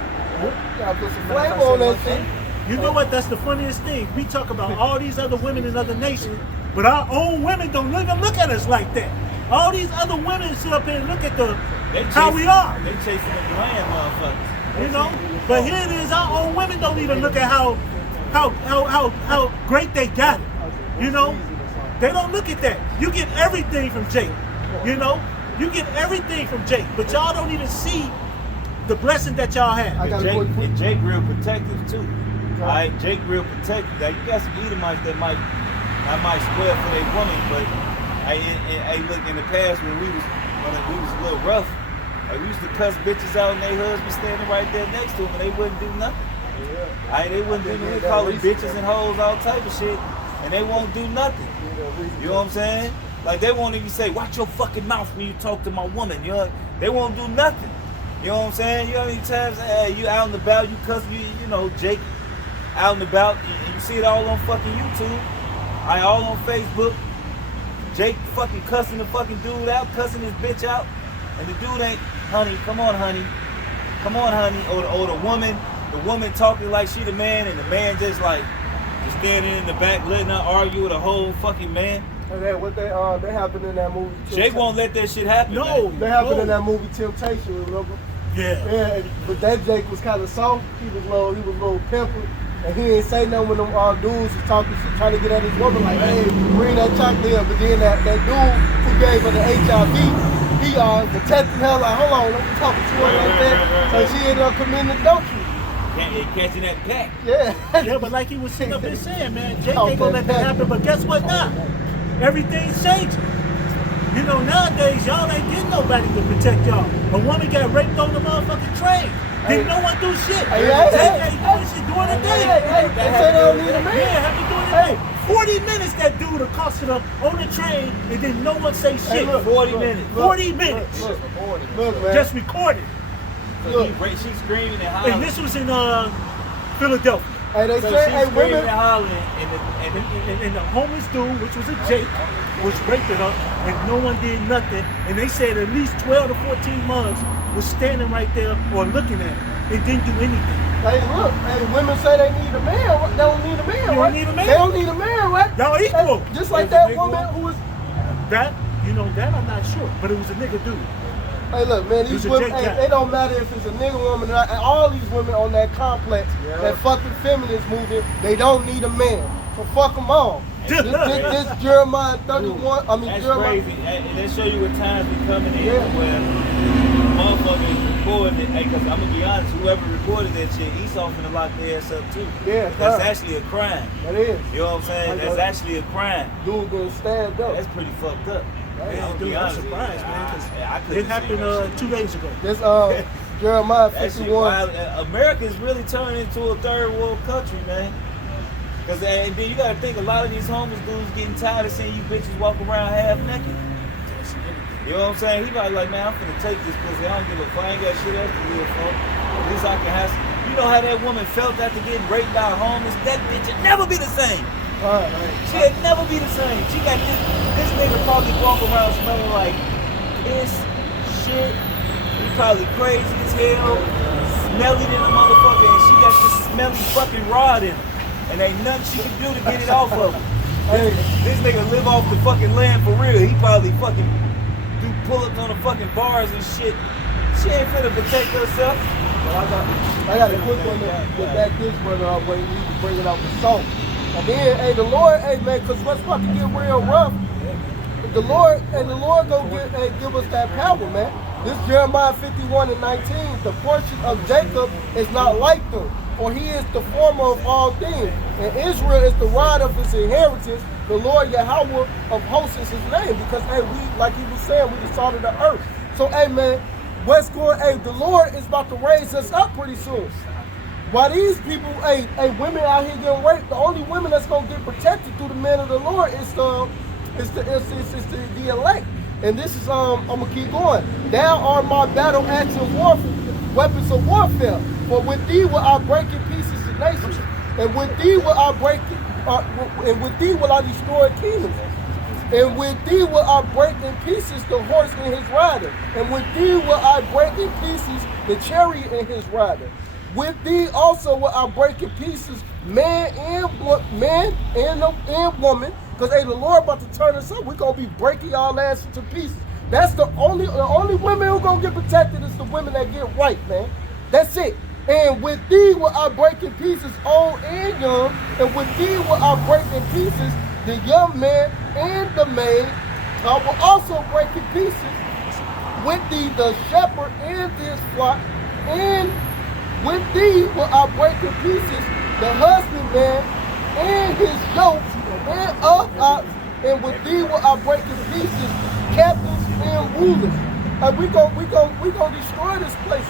Gotta put some flavor on that thing. You know what? That's the funniest thing. We talk about all these other women in other nations, but our own women don't even look at us like that. All these other women sit up here and look at how we are. They chasing the grand motherfuckers. You know? But here it is, our own women don't even look at how great they got it. You know? They don't look at that. You get everything from Jake. You know? You get everything from Jake, but y'all don't even see the blessing that y'all have. And Jake real protective too. Alright, Jake real protective. Now you got some Edomites that might spoil for their woman, but I look in the past when we was a little rough. We used to cuss bitches out and their husbands standing right there next to them and they wouldn't do nothing. They wouldn't do nothing. They call them bitches and hoes, all type of shit, and they won't do nothing. You know what I'm saying? Like they won't even say, watch your fucking mouth when you talk to my woman. You know, they won't do nothing. You know what I'm saying? You know how many times you out and about, you cuss, you know, Jake out and about, you see it all on fucking YouTube, all on Facebook. Jake fucking cussing the fucking dude out, cussing his bitch out, and the dude ain't, honey, come on, honey, or the woman talking like she the man, and the man just like standing in the back letting her argue with a whole fucking man. They happened in that movie. Jake won't let that shit happen. No, they happened in that movie Temptation, remember? Yeah. But that Jake was kind of soft. He was a little pimple, and he ain't say nothing when them dudes was talking, trying to get at his woman like, hey, bring that chocolate here. But then that dude who gave her the HIV, he protected her like, hold on, don't be talking to her like that. So she ended up committing adultery. Catching that pack. Yeah, but like he was sitting up there saying, man, Jake ain't gonna let that happen. But guess what now? Everything's changing. You know, nowadays, y'all ain't getting nobody to protect y'all. A woman got raped on the motherfucking train. Didn't no one do shit. Jake ain't doing shit during the day. They say they don't need a man. Yeah, happy doing the day. 40 minutes that dude accosted her on the train and then no one say shit. 40 minutes. 40 minutes. Look, man. Just recorded. So she's screaming and hollering. And this was in Philadelphia. Hey, they So say, she's hey, screaming women. and hollering, And the homeless dude, which was a Jake, was raping her, and no one did nothing. And they said at least 12 to 14 months was standing right there or looking at her and didn't do anything. Hey, look, women say they need a man. They don't need a man, You right? don't need a man? They don't need a man, right? Y'all equal. Hey, just like that woman who was. That I'm not sure, but it was a nigga dude. Hey, look, man, these women, it don't matter if it's a nigga woman or not. All these women on that complex, that fucking feminist movement, they don't need a man. So fuck them all. This Jeremiah 31, That's Jeremiah. crazy. That show you what times we coming in where motherfuckers recording it. Hey, because I'm going to be honest, whoever recorded that shit, Esau finna lock their ass up too. Yeah, that's actually a crime. That is. You know what I'm saying? That's actually a crime. Dude gonna stand up. That's pretty fucked up. Man, dude, I'm surprised, man, because it happened 2 days ago. This Jeremiah That shit 51. wild. America is really turning into a third world country, man. Cause and then you gotta think a lot of these homeless dudes getting tired of seeing you bitches walk around half naked. You know what I'm saying? He probably like, man, I'm finna take this pussy. I don't give a fuck. I ain't got shit else to live for. At least I can have some. You know how that woman felt after getting raped by a homeless? That bitch would never be the same. She'd never be the same. She got this nigga probably walk around smelling like piss, shit. He probably crazy as hell, smelly than a motherfucker, and she got this smelly fucking rod in her. And ain't nothing she can do to get it off of him. This nigga live off the fucking land for real. He probably fucking do pull-ups on the fucking bars and shit. She ain't finna protect herself. I got a quick one to back this brother up when you need to bring it out the salt. And then, hey, the Lord, hey man, because what's about to get real rough, the Lord gonna give us that power, man. This Jeremiah 51:19, the portion of Jacob is not like them. for he is the former of all things. And Israel is the rod of his inheritance. The Lord Yahweh of hosts is his name. Because, hey, we, like he was saying, we the salt of the earth. So, hey, man, what's going, hey, the Lord is about to raise us up pretty soon. Why these people, hey, women out here getting raped, the only women that's going to get protected through the man of the Lord is the elect. And this is, I'm going to keep going. Thou art my battle axe and weapons of warfare. For with thee will I break in pieces the nations. And with thee will I and with thee will I destroy kingdoms. And with thee will I break in pieces the horse and his rider. And with thee will I break in pieces the chariot and his rider. With thee also will I break in pieces man and woman. Because, hey, the Lord about to turn us up. We're going to be breaking y'all asses to pieces. That's the only women who going to get protected is the women that get right, man. That's it. And with thee will I break in pieces old and young. And with thee will I break in pieces the young man and the maid. I will also break in pieces with thee the shepherd and his flock. And with thee will I break in pieces the husbandman and his yoke and ox. And with thee will I break in pieces captains and rulers. And we gonna destroy this place.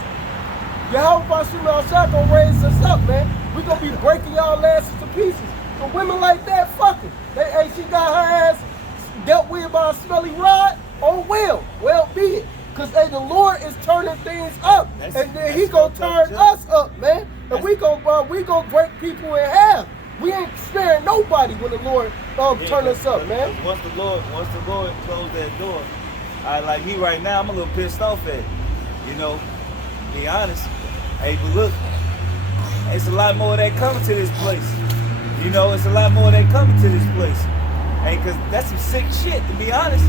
Yahweh Shemel gonna raise us up, man. We gonna be breaking y'all asses to pieces. So women like that, fuck it. Hey, she got her ass dealt with by a smelly rod. Oh well be it. Cause hey, the Lord is turning things up, and then He gonna turn us up, man. And we gonna break people in half. We ain't sparing nobody when the Lord turn us up, man. Once the Lord closed that door, like me right now, I'm a little pissed off at it. You know, be honest. Hey, but look, it's a lot more that coming to this place. You know, it's a lot more that coming to this place. Hey, cause that's some sick shit, to be honest.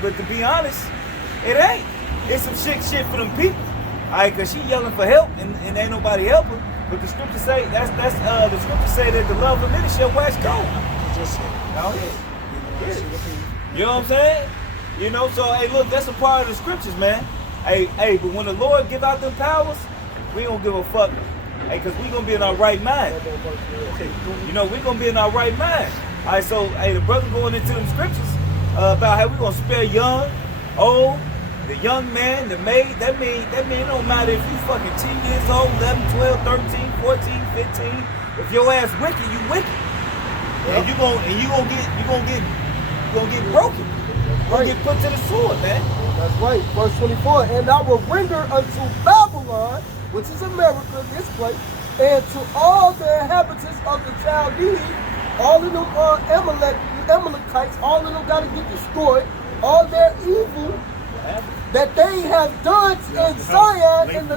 But to be honest, it ain't. It's some sick shit for them people. Alright, cause she yelling for help and ain't nobody helping. But the scripture say the scripture say that the love of many shall wax cold. You know what I'm saying? You know, so hey, look, that's a part of the scriptures, man. Hey, but when the Lord give out them powers, we don't give a fuck. Hey, cause we gonna be in our right mind. You know, we gonna be in our right mind. All right, so hey, the brother going into them scriptures about how we gonna spare young, old, the young man, the maid. That mean it don't matter if you fucking 10 years old, 11, 12, 13, 14, 15. If your ass wicked, you wicked. And you gonna get broken. You gonna get put to the sword, man. That's right. Verse 24. And I will bring her unto Babylon, which is America, this place, and to all the inhabitants of the Chaldees, all of them Amalekites, all of them got to get destroyed. All their evil that they have done in Zion in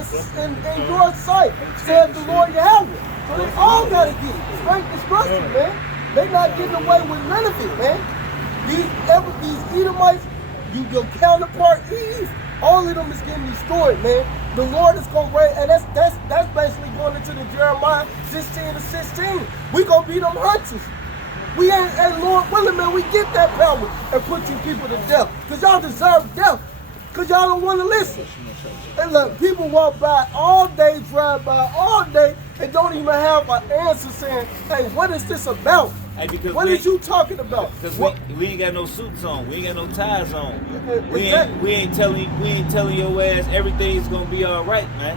your sight, said the Lord Yahweh. So they all got to get it. Straight destruction, man. They not getting away with none of it, man. These Edomites, your counterpart Eve, all of them is getting destroyed, man. The Lord is gonna raise, and that's basically going into the Jeremiah 16:16. We gonna be them hunters. We ain't, and Lord willing, man, we get that power and put you people to death. Cause y'all deserve death. Cause y'all don't want to listen. And look, people walk by all day, drive by all day, and don't even have an answer saying, hey, what is this about? Hey, because what is you talking about? Because we ain't got no suits on. We ain't got no ties on. We ain't telling your ass everything's gonna be all right, man.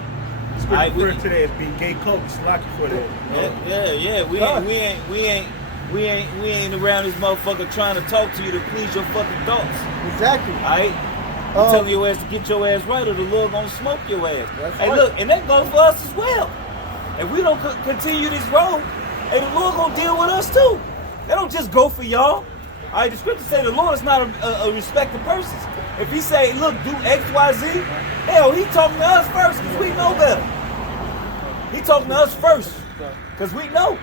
I refer to that as being gay coats. Lucky for that. Yeah. We ain't around this motherfucker trying to talk to you to please your fucking thoughts. Exactly. All right. I'm telling your ass to get your ass right, or the Lord gonna smoke your ass. Hey, look, and that goes for us as well. If we don't continue this road, hey, the Lord gonna deal with us too. They don't just go for y'all. All right, the scripture say the Lord is not a respecter of persons. If He say, look, do X, Y, Z, hell, He talking to us first because we know better. He talking to us first because we know.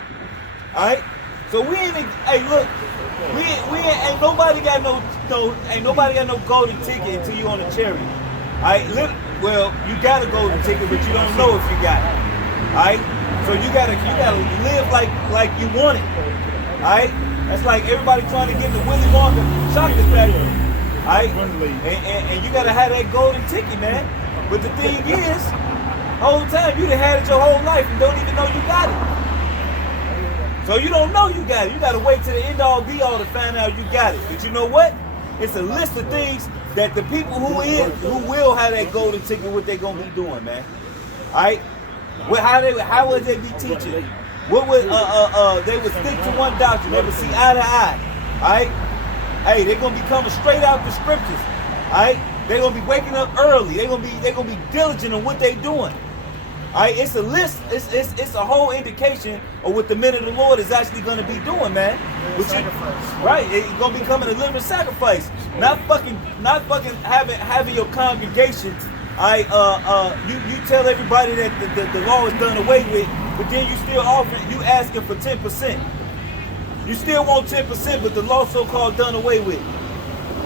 All right, so we ain't. Hey, look, we ain't nobody got no golden ticket until you on the chariot. All right, look, well, you got a golden ticket, but you don't know if you got it. All right, so you gotta live like you want it. Alright? That's like everybody trying to get the Willy Wonka chocolate factory. Alright? And you gotta have that golden ticket, man. But the thing is, Whole time you done had it your whole life and don't even know you got it. So you don't know you got it. You gotta wait till the end all be all to find out you got it. But you know what? It's a list of things that the people who will have that golden ticket, what they gonna be doing, man. Alright? How would they be teaching? What would they would stick to one doctrine, they would see eye to eye. Alright? Hey, they're gonna be coming straight out the scriptures. Alright? They're gonna be waking up early. They're gonna be diligent on what they're doing. Alright, it's a list, it's a whole indication of what the men of the Lord is actually gonna be doing, man. Right, it's gonna be becoming a living sacrifice. Not fucking having your congregation. You tell everybody that the law is done away with, but then you still asking for 10%. You still want 10%, but the law so-called done away with.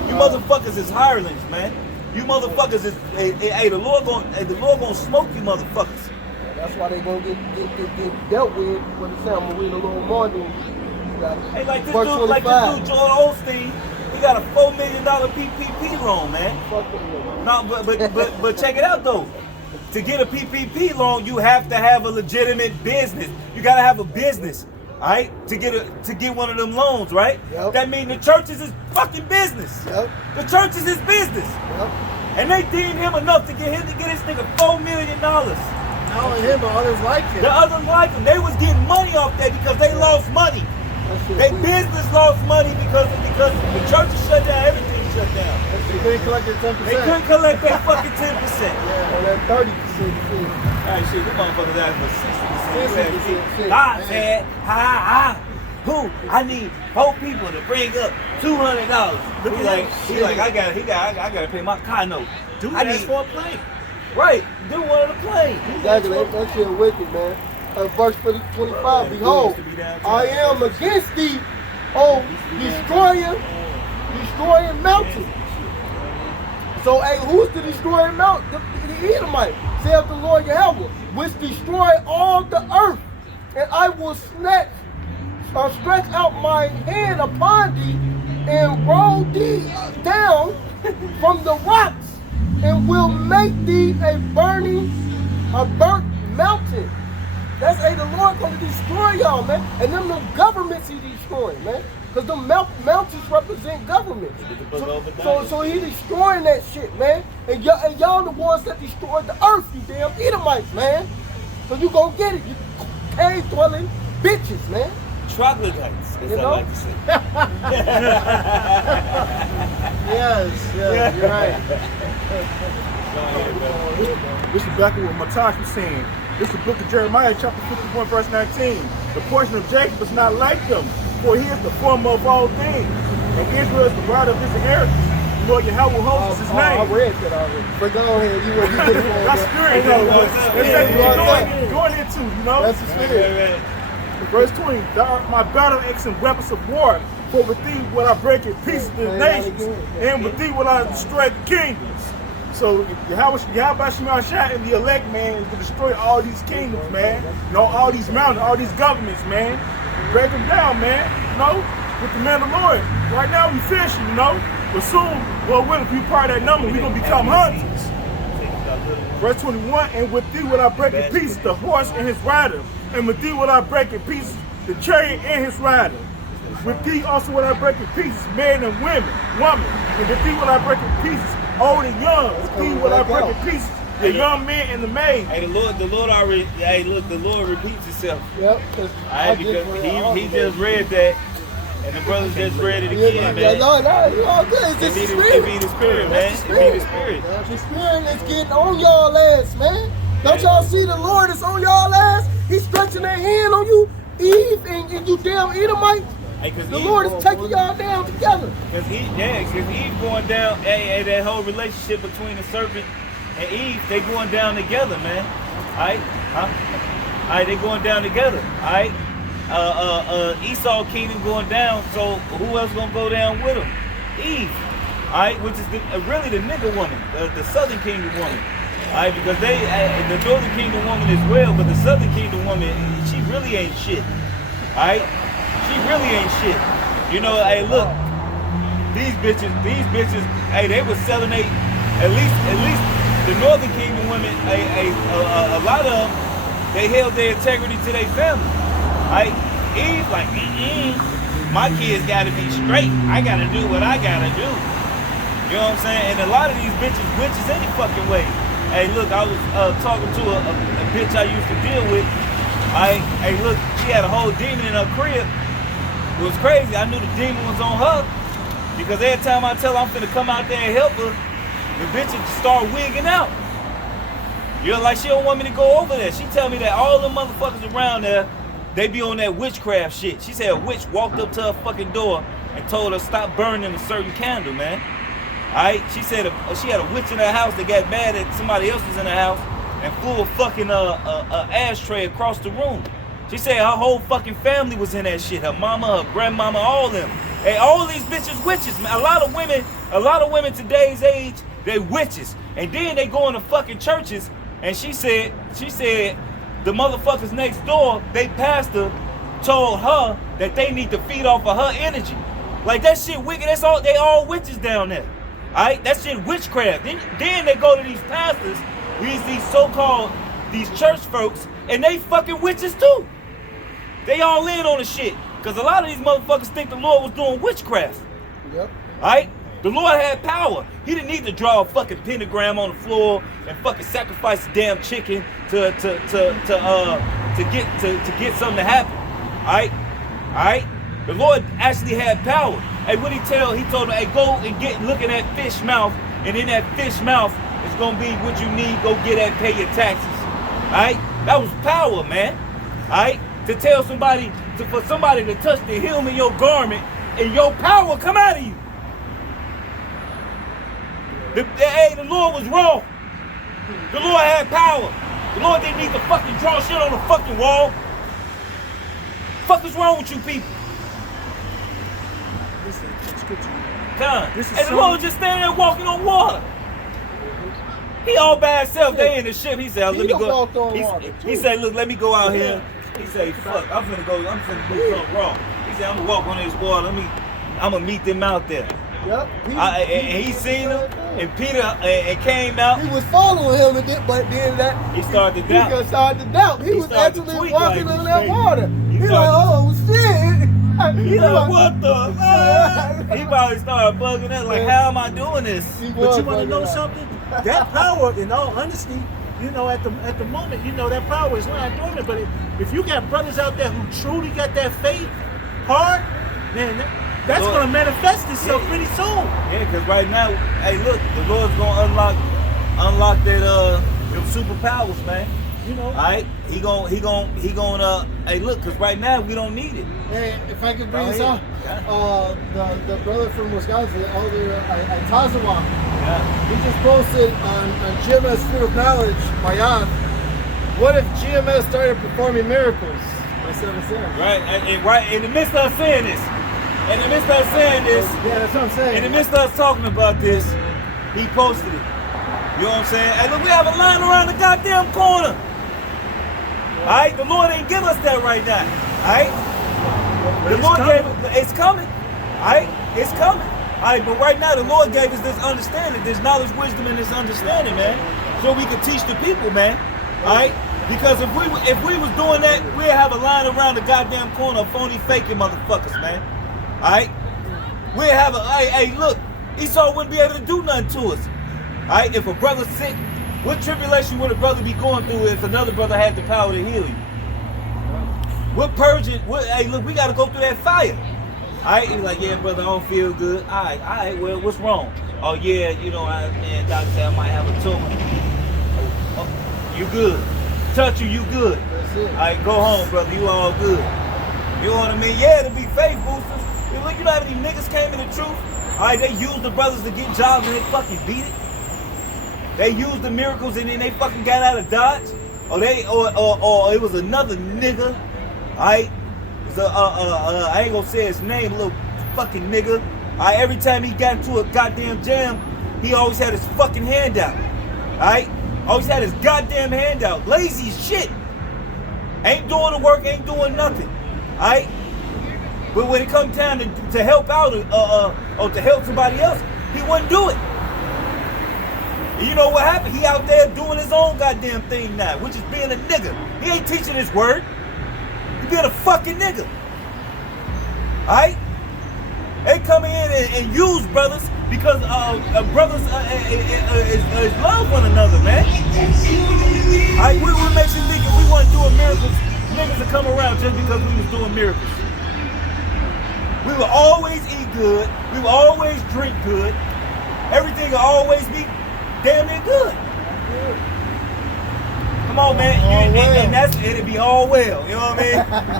You motherfuckers is hirelings, man. You motherfuckers is the Lord gonna smoke you motherfuckers. That's why they gonna get dealt with when it's time to read a little more than hey, like this dude Joel Osteen, he got a $4 million PPP loan, man. No, but check it out though. To get a PPP loan, you have to have a legitimate business. You gotta have a business, all right? To get one of them loans, right? Yep. That means the churches is fucking business. Yep. The churches is business. Yep. And they deemed him enough to get this nigga $4 million. Not only him, but others like him. The others like him. They was getting money off that because they lost money. Their business lost money because the churches shut down, everything shut down. They couldn't collect their 10%. They couldn't collect their fucking 10%. Yeah. Or that 30%. Alright, shit, them motherfuckers out for 60%. 60%. God said, I need 4 people to bring up $200. He like, I gotta pay my car note. Dude, I asked need for a plane. right. Do one of the planes. Exactly, that shit wicked, man. Verse 25, behold, I am against thee, oh, destroying mountain. So, hey, who's the destroying mountain? The Edomite, saith the Lord Yahweh, which destroy all the earth, and I will stretch out my hand upon thee, and roll thee down from the rocks, and will make thee a burnt mountain. That's the Lord gonna destroy y'all, man. And them the governments he destroying, man. Because the mountains represent government. So he destroying that shit, man. And y'all the ones that destroyed the earth, you damn Edomites, man. So you gonna get it, you cave dwelling bitches, man. Troglodytes, as You I know? like to say. Yes, you're right. This is exactly what Matash was saying. This is the book of Jeremiah, chapter 51, verse 19. The portion of Jacob is not like them, for he is the former of all things. And Israel is the bride of his inheritance. The Lord Yahweh hosts his name. I read that already. But go ahead, you get it. That's spirit, though. Going into, you know? That's the spirit. Verse 20, thou art my battle axe and weapons of war, for with thee will I break in pieces the nations, and with thee will I destroy the kingdoms. So Yahweh Shemashah and the elect, man, is to destroy all these kingdoms, man. You know, all these mountains, all these governments, man. Break them down, man. You know, with the man of the Lord. Right now we fishing, you know, but soon, well, when we part of that number, we gonna become hunters. Verse 21, and with thee will I break in pieces the horse and his rider, and with thee will I break in pieces the chariot and his rider. With thee also will I break in pieces men and women, and with thee will I break in pieces old and young. With thee will I break in pieces the young men and the maid. Hey, the Lord already. Hey, look, the Lord repeats himself. Yep. Because he just read that, and the brothers just read it again, man. No, you all good. It's just the spirit. It be the spirit, man. It be the spirit. The spirit is getting on y'all ass, man. Don't y'all see the Lord is on y'all ass? He's stretching that hand on you, Eve, and you damn Edomite. Hey, the Lord is taking y'all down together. Because Eve going down, hey, that whole relationship between the serpent and Eve, they going down together, man. Alright? Alright, they going down together. Alright? Esau kingdom going down, so who else gonna go down with him? Eve. Alright, which is really the nigga woman, the southern kingdom woman. Alright, because the northern kingdom woman is well, but the southern kingdom woman, she really ain't shit. Alright? She really ain't shit. You know, hey, look, these bitches, hey, they was selling at least the Northern Kingdom women, a lot of them, they held their integrity to their family. Right? Eve like, my kids gotta be straight. I gotta do what I gotta do. You know what I'm saying? And a lot of these bitches witches any fucking way. Hey, look, I was talking to a bitch I used to deal with. Hey, look, she had a whole demon in her crib. It was crazy. I knew the demon was on her because every time I tell her I'm finna come out there and help her, the bitch would start wigging out. You know, like she don't want me to go over there. She tell me that all the motherfuckers around there, they be on that witchcraft shit. She said a witch walked up to her fucking door and told her stop burning a certain candle, man. Alright, she said she had a witch in her house that got mad that somebody else was in the house and flew a fucking ashtray across the room. She said her whole fucking family was in that shit. Her mama, her grandmama, all of them. Hey, all these bitches witches, man. A lot of women today's age, they witches. And then they go into fucking churches and she said the motherfuckers next door, they pastor told her that they need to feed off of her energy. Like that shit wicked. That's all. They all witches down there. Alright, that shit witchcraft. Then they go to these pastors, these so-called these church folks, and they fucking witches too. They all in on the shit. Cause a lot of these motherfuckers think the Lord was doing witchcraft. Yep. Alright? The Lord had power. He didn't need to draw a fucking pentagram on the floor and fucking sacrifice a damn chicken to get something to happen. Alright? Alright? The Lord actually had power. Hey, what he told him, hey, go and look at that fish mouth, and in that fish mouth it's gonna be what you need. Go get that, pay your taxes. Alright? That was power, man. Alright? To tell somebody, for somebody to touch the hem of your garment and your power come out of you. The Lord was wrong. The Lord had power. The Lord didn't need to fucking draw shit on the fucking wall. Fuck is wrong with you people? And the Lord just standing there walking on water. He all by himself. They in the ship. He said, let me go. He said, look, let me go out here. He said, fuck, I'm finna do something wrong. He said, I'm gonna walk on this water. I'm gonna meet them out there. Yep. And he seen them, and Peter and came out. He was following him, but then he started to doubt. He started to doubt. He was actually walking on that water. He's like, oh shit. He's like, what the fuck? He probably started bugging out, like, how am I doing this? But you want to know something? That power, in all honesty, you know, at the moment, you know, that power is not doing it. But if you got brothers out there who truly got that faith hard, man, that's going to manifest itself pretty soon. Yeah, because right now, hey, look, the Lord's going to unlock that them superpowers, man. You know. All right, he gon' hey, look, because right now we don't need it. Hey, if I could bring this up, the brother from Wisconsin, Elder Tazawa, he just posted on GMS Fruit of Knowledge, Mayan, what if GMS started performing miracles? My 7 cents. Right, and right in the midst of us saying this, yeah, that's what I'm saying. In the midst of us talking about this, he posted it. You know what I'm saying? Hey, look, we have a line around the goddamn corner. Alright, the Lord ain't give us that right now. Alright? The Lord gave it, it's coming. Alright? It's coming. Alright, but right now the Lord gave us this understanding, this knowledge, wisdom, and this understanding, man. So we could teach the people, man. Alright? Because if we was doing that, we'd have a line around the goddamn corner of phony faking motherfuckers, man. Alright? We'd have hey, look, Esau wouldn't be able to do nothing to us. Alright? If a brother's sick, what tribulation would a brother be going through if another brother had the power to heal you? What purging? Hey, look, we got to go through that fire. All right, he's like, yeah, brother, I don't feel good. All right, well, what's wrong? Oh, yeah, you know, doctor said I might have a tumor. Oh, you good. Touch you good. All right, go home, brother, you all good. You know what I mean? Yeah, to be faith boosters. Look, you know how many niggas came in the truth? All right, they used the brothers to get jobs and they fucking beat it. They used the miracles and then they fucking got out of Dodge. Or it was another nigga. Alright? I ain't gonna say his name, little fucking nigga. Alright, every time he got into a goddamn jam, he always had his fucking hand out. Alright? Always had his goddamn hand out. Lazy as shit. Ain't doing the work, ain't doing nothing. Alright? But when it comes time to help out or to help somebody else, he wouldn't do it. And you know what happened? He out there doing his own goddamn thing now, which is being a nigga. He ain't teaching his word. He being a fucking nigga. Alright? They come in and use brothers because brothers love one another, man. Alright, what makes you think if we weren't doing miracles, niggas would come around just because we was doing miracles? We will always eat good. We will always drink good. Everything will always be damn near good. Come on, man. And that's it'll be all well. You know what I mean?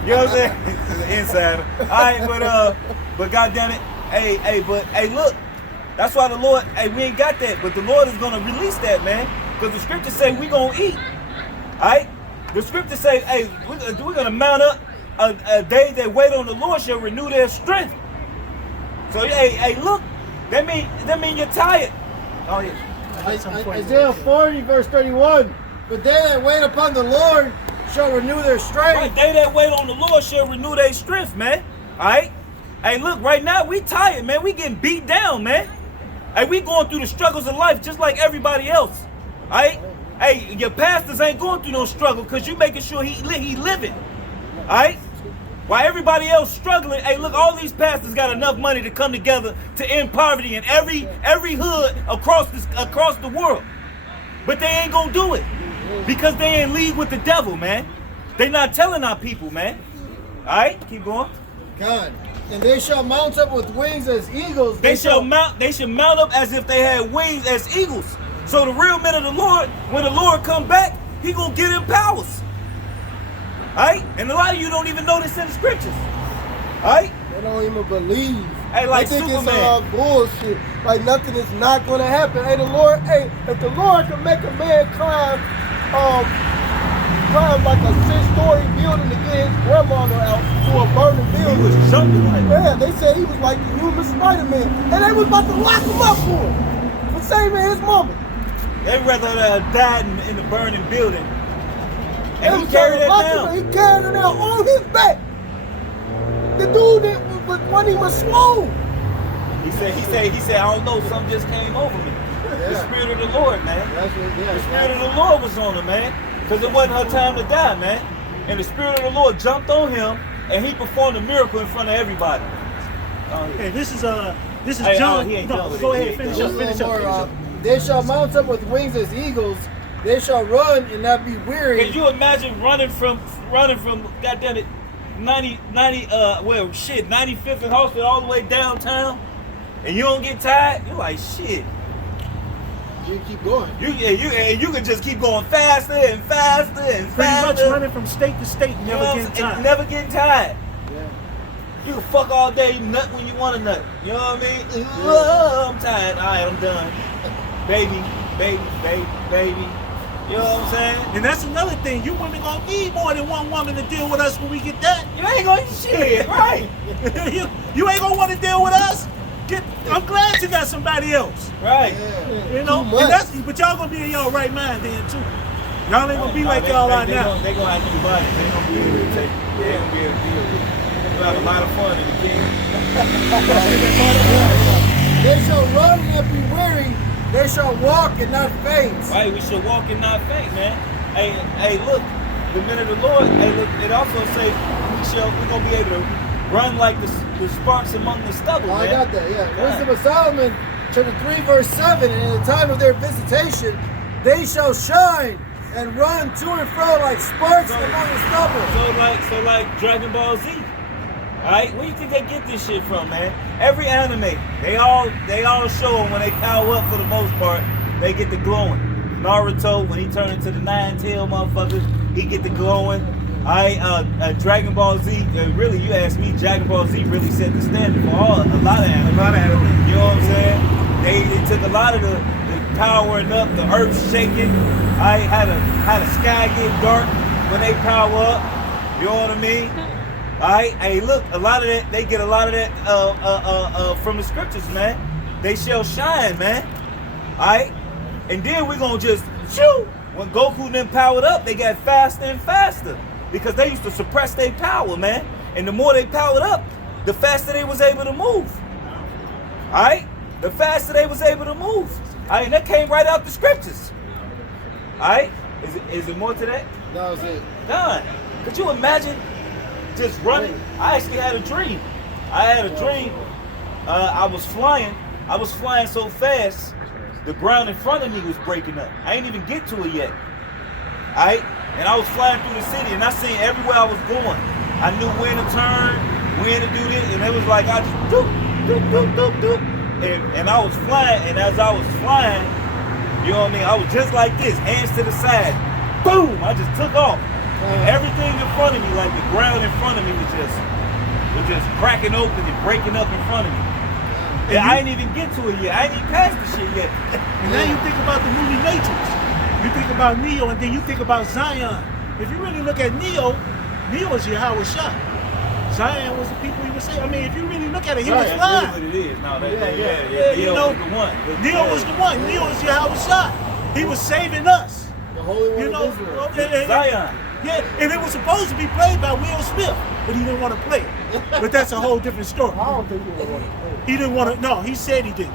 You know what I'm saying? Insider. Alright, but goddamn it. Hey, look. That's why the Lord, we ain't got that, but the Lord is gonna release that, man. Because the scriptures say we gonna eat. Alright? The scriptures say, we're gonna mount up. They that wait on the Lord shall renew their strength. So look, that mean you're tired. Oh yeah. Isaiah 40 verse 31. But they that wait upon the Lord shall renew their strength. Right, they that wait on the Lord shall renew their strength, man. Alright? Hey, look, right now we tired, man. We getting beat down, man. Hey, we going through the struggles of life just like everybody else. Alright? Hey, your pastors ain't going through no struggle because you making sure he living. Alright? While everybody else struggling, hey, look, all these pastors got enough money to come together to end poverty in every hood across the world. But they ain't gonna do it because they in league with the devil, man. They not telling our people, man. All right, keep going. God, and they shall mount up with wings as eagles. They should mount up as if they had wings as eagles. So the real men of the Lord, when the Lord come back, he gonna give them powers. Alright? And a lot of you don't even know this in the scriptures. Alright? They don't even believe. Hey, like they think Superman. it's all bullshit. Like nothing is not gonna happen. Hey, if the Lord can make a man climb like a 6-story building to get his grandmother out to a burning building. He was jumping like that. Yeah, they said he was like the human Spider-Man. And they was about to lock him up for it. For saving his mama. They'd rather have died in the burning building. And he carried it down. He carried it down on his back. The dude when he was swole. He said, I don't know, something just came over me. Yeah. The Spirit of the Lord, man. The Spirit of the Lord. Lord was on him, man. Because it wasn't her time to die, man. And the Spirit of the Lord jumped on him and he performed a miracle in front of everybody. Hey, this is Hey, John. he ain't No, done with go it. ahead, finish up. They shall mount up with wings as eagles. They shall run and not be weary. Can you imagine running from goddamn it 95th and Hospital all the way downtown and you don't get tired? You're like shit. You keep going. You can just keep going faster and faster and Pretty much faster. running from state to state, You know what I'm never getting saying? tired. And never getting tired. Yeah. You can fuck all day, you nut when you want to nut. You know what I mean? Oh, I'm tired. All right, I'm done. Baby. You know what I'm saying? And that's another thing. You women gonna need more than one woman to deal with us when we get that. You ain't gonna shit, right? you ain't gonna want to deal with us. I'm glad you got somebody else. Right. Yeah. You know, Too much. and but y'all gonna be in your right mind then too. Y'all ain't gonna be like y'all are now. They gonna have new bodies. They gonna be able to take. They gonna be able to deal with it. We'll have a lot of fun in the kingdom. They shall run and not be weary. They shall walk and not faint. Right, we should walk and not faint, man. Hey, look, the men of the Lord. Hey, look, it also say we're gonna be able to run like the sparks among the stubble, Oh, man. I got that, yeah. God. Wisdom of Solomon, chapter 3, verse 7. And in the time of their visitation, they shall shine and run to and fro like sparks among the stubble. So like Dragon Ball Z. Alright, where do you think they get this shit from, man? Every anime, they all show them when they power up for the most part, they get the glowing. Naruto, when he turned into the 9-tail motherfucker, he get the glowing. Dragon Ball Z, really, you ask me, Dragon Ball Z really set the standard for a lot of anime. You know what I'm saying? They took a lot of the powering up, the earth shaking. Had a sky get dark when they power up. You know what I mean? Alright, hey, look, a lot of that, they get a lot of that from the scriptures, man. They shall shine, man. Alright? And then we're gonna just shoo. When Goku and them powered up, they got faster and faster. Because they used to suppress their power, man. And the more they powered up, the faster they was able to move. Alright? The faster they was able to move. And that came right out the scriptures. All right? Is it more to that? That was it. Done. Could you imagine just running? I actually had a dream. I had a dream. I was flying so fast, the ground in front of me was breaking up. I ain't even get to it yet. Alright? And I was flying through the city and I seen everywhere I was going. I knew when to turn, when to do this, and it was like I just doop, doop, doop, doop, doop. And I was flying, and as I was flying, you know what I mean? I was just like this, hands to the side. Boom! I just took off. And everything in front of me, like the ground in front of me was just cracking open and breaking up in front of me. And I ain't even get to it yet. I ain't even passed the shit yet. And now you think about the movie Matrix. You think about Neo, and then you think about Zion. If you really look at Neo is Yahweh Shah. Zion was the people he was saying. I mean, if you really look at it, he was That's flying. really what it is. No, You Neo know, was the one. Neo was the one. Neo is Yahweh Shah. He was saving us. The Holy One You know, of Israel. Zion. Yeah, and it was supposed to be played by Will Smith, but he didn't want to play it. But that's a whole different story. I don't think he would want to play. He didn't want to. No, he said he didn't.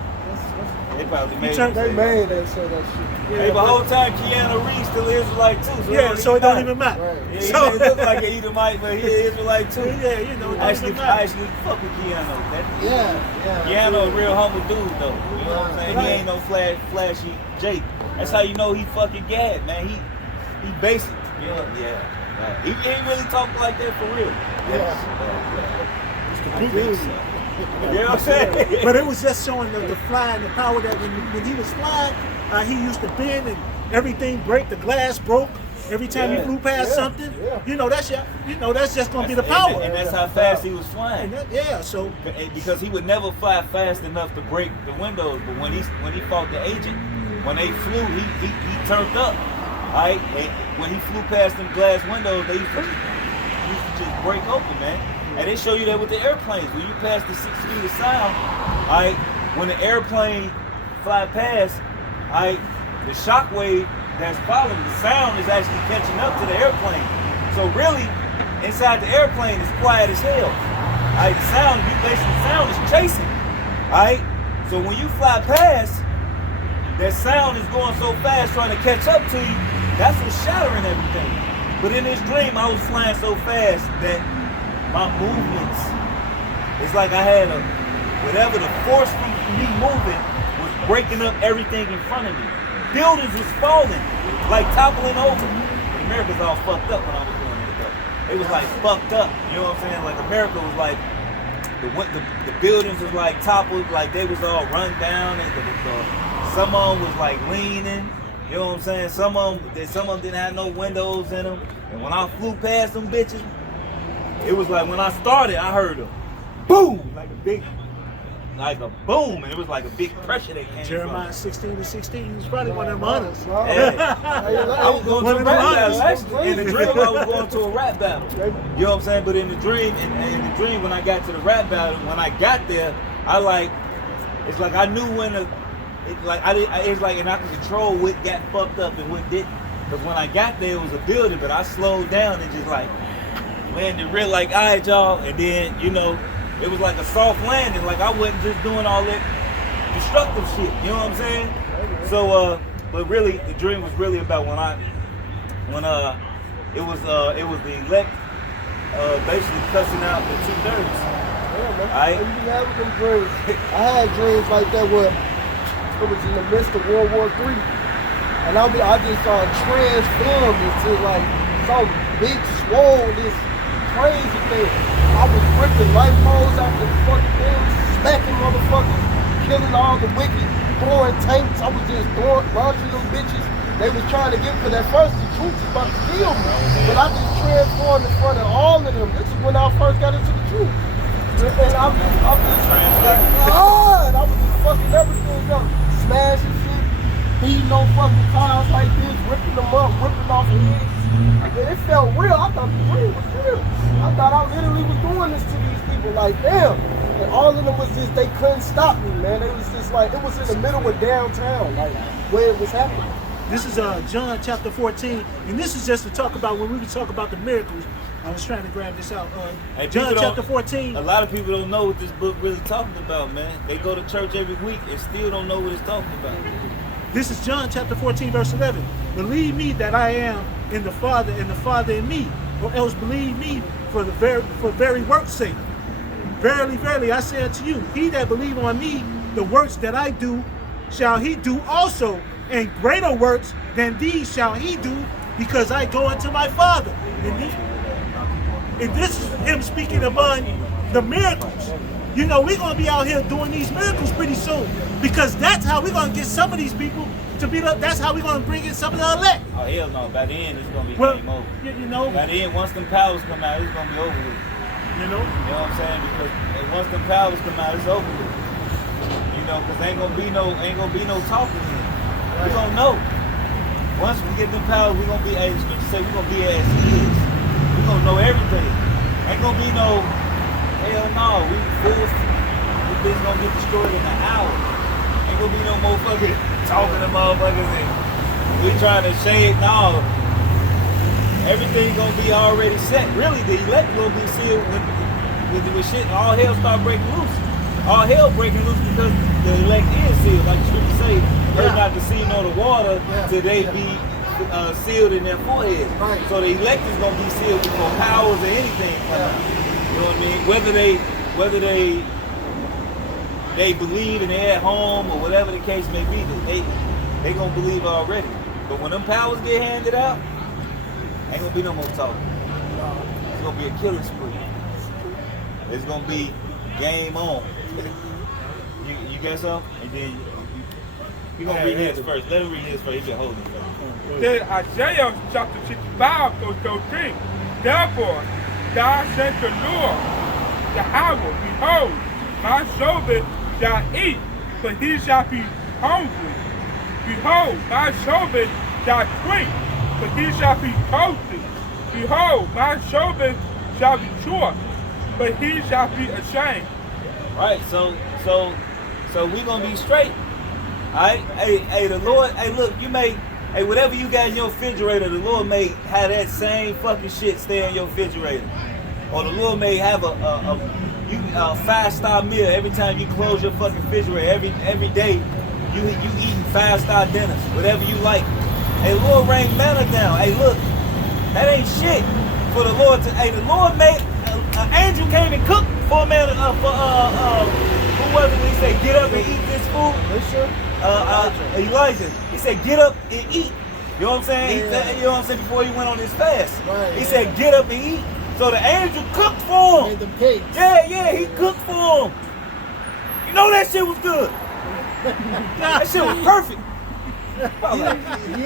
They probably He made turned- They made that so that shit. Hey, but whole time Keanu Reeves still Israelite too. So it don't even matter. Right. Yeah, So- he may look like an Edomite, but he is Israelite too. Yeah, you know, it don't I even actually matter. fuck with Keanu. Yeah. Keanu a real humble dude though. You know what I'm saying? He ain't no flashy Jake. That's how you know he fucking Gad, man. He basic. You know, yeah. He ain't really talking like that for real. I think so. You know what I'm saying? But it was just showing the flying, the power that when he was flying, he used to bend and everything break. The glass broke every time he flew past something. Yeah. You know that's just gonna be the power. And that's how fast he was flying. So Because he would never fly fast enough to break the windows. But when he fought the agent, when they flew, he turned up. Alright? And when he flew past them glass windows, they used to just break open, man. And they show you that with the airplanes. When you pass the 6 speed of sound, alright, when the airplane fly past, alright, the shock wave that's following, the sound is actually catching up to the airplane. So really, inside the airplane is quiet as hell. Alright, the sound is chasing. Alright? So when you fly past, that sound is going so fast trying to catch up to you, that's what's shattering everything. But in this dream, I was flying so fast that my movements, it's like I had whatever the force from me moving was breaking up everything in front of me. Buildings was falling, like toppling over. America's all fucked up when I was doing it though. It was like fucked up, you know what I'm saying? Like America was like, the buildings was like toppled, like they was all run down, and some of them was like leaning, you know what I'm saying? Some of them didn't have no windows in them. And when I flew past them bitches, it was like when I started, I heard a boom, like a boom, and it was like a big pressure that came Jeremiah 16:16 was probably one of them hunters. Yeah. I was going to a rap battle. Actually, in the dream, I was going to a rap battle. You know what I'm saying? But in the dream, when I got to the rap battle, when I got there, it's like I knew when it's like, and I could control what got fucked up and what didn't. Because when I got there, it was a building, but I slowed down and just like landed real like, all right, y'all. And then, you know, it was like a soft landing. Like I wasn't just doing all that destructive shit. You know what I'm saying? So, but really, the dream was really about when it was the elect basically cussing out the 2/3. Yeah, man. You be having them dreams. I had dreams like that where it was in the midst of World War III. And I just transformed into like some big swole, this crazy thing. I was ripping light poles out the fucking things, smacking motherfuckers, killing all the wicked, throwing tanks. I was just launching them bitches. They was trying to get, because at first the troops was about to kill me. But I just transformed in front of all of them. This is when I first got into the troops. And I was just fucking everything up, smashing shit, beating on fucking cars like this, ripping them up, ripping off heads. And it felt real. I thought the dream was real. I thought I literally was doing this to these people, like damn. And all of them was just, they couldn't stop me, man. It was just like, it was in the middle of downtown, like where it was happening. This is John chapter 14, and this is just to talk about when we talk about the miracles. I was trying to grab this out. Hey, John chapter 14. A lot of people don't know what this book really talking about, man. They go to church every week and still don't know what it's talking about. This is John chapter 14, verse 11. Believe me that I am in the Father and the Father in me, or else believe me for very work's sake. Verily, verily, I say unto you, he that believe on me, the works that I do, shall he do also, and greater works than these shall he do, because I go unto my Father. And this is him speaking among the miracles. You know, we're going to be out here doing these miracles pretty soon, because that's how we're going to get some of these people to be that's how we're going to bring in some of the elect. Oh, hell no. By the end, it's going to be game over. You know, By the end, once them powers come out, it's going to be over with. You know? You know what I'm saying? Because once them powers come out, it's over with. You know, because ain't gonna be no talking here. We gonna know. Once we get them powers, we're gonna be, as the scripture say, we're gonna be as kids. We're gonna know everything. Ain't gonna be no, hell no, we fools. This bitch gonna get destroyed in an hour. Ain't gonna be no motherfucking talking to motherfuckers and we trying to shade. No. Everything gonna be already set. Really, the elect gonna be sealed with shit. All hell start breaking loose. All hell breaking loose because the elect is sealed. Like the scripture say, heard not the sea nor the water till they be sealed in their foreheads. Right. So the elect is gonna be sealed before powers or anything come out. You know what I mean? Whether they believe and they're at home or whatever the case may be, they gonna believe already. But when them powers get handed out, ain't gonna be no more talking. It's gonna be a killing spree. It's gonna be game on. You got something? And then you gonna read his first. Let him read his first. He been holding it. Then Isaiah chapter 65 verse 13. Therefore, thou said the Lord, Yahweh, behold, my servant shall eat, but he shall be hungry. Behold, my servant shall drink, but he shall be thirsty. Behold, my servant shall be short, but he shall be ashamed. Right, so we gonna be straight. Alright? Hey, the Lord, hey, look, you may, whatever you got in your refrigerator, the Lord may have that same fucking shit stay in your refrigerator. Or the Lord may have a 5-star meal every time you close your fucking refrigerator. Every day you eating 5-star dinners, whatever you like. Hey, Lord rain manna down. Hey, look, that ain't shit for the Lord to. Hey, the Lord made an angel came and cooked for a man. Who was it when he said get up and eat this food? Elijah. He said get up and eat. You know what I'm saying? Yeah. You know what I'm saying? Before he went on his fast, Right, he said get up and eat. So the angel cooked for him. Made them cakes. Yeah, he cooked for him. You know that shit was good. That shit was perfect. He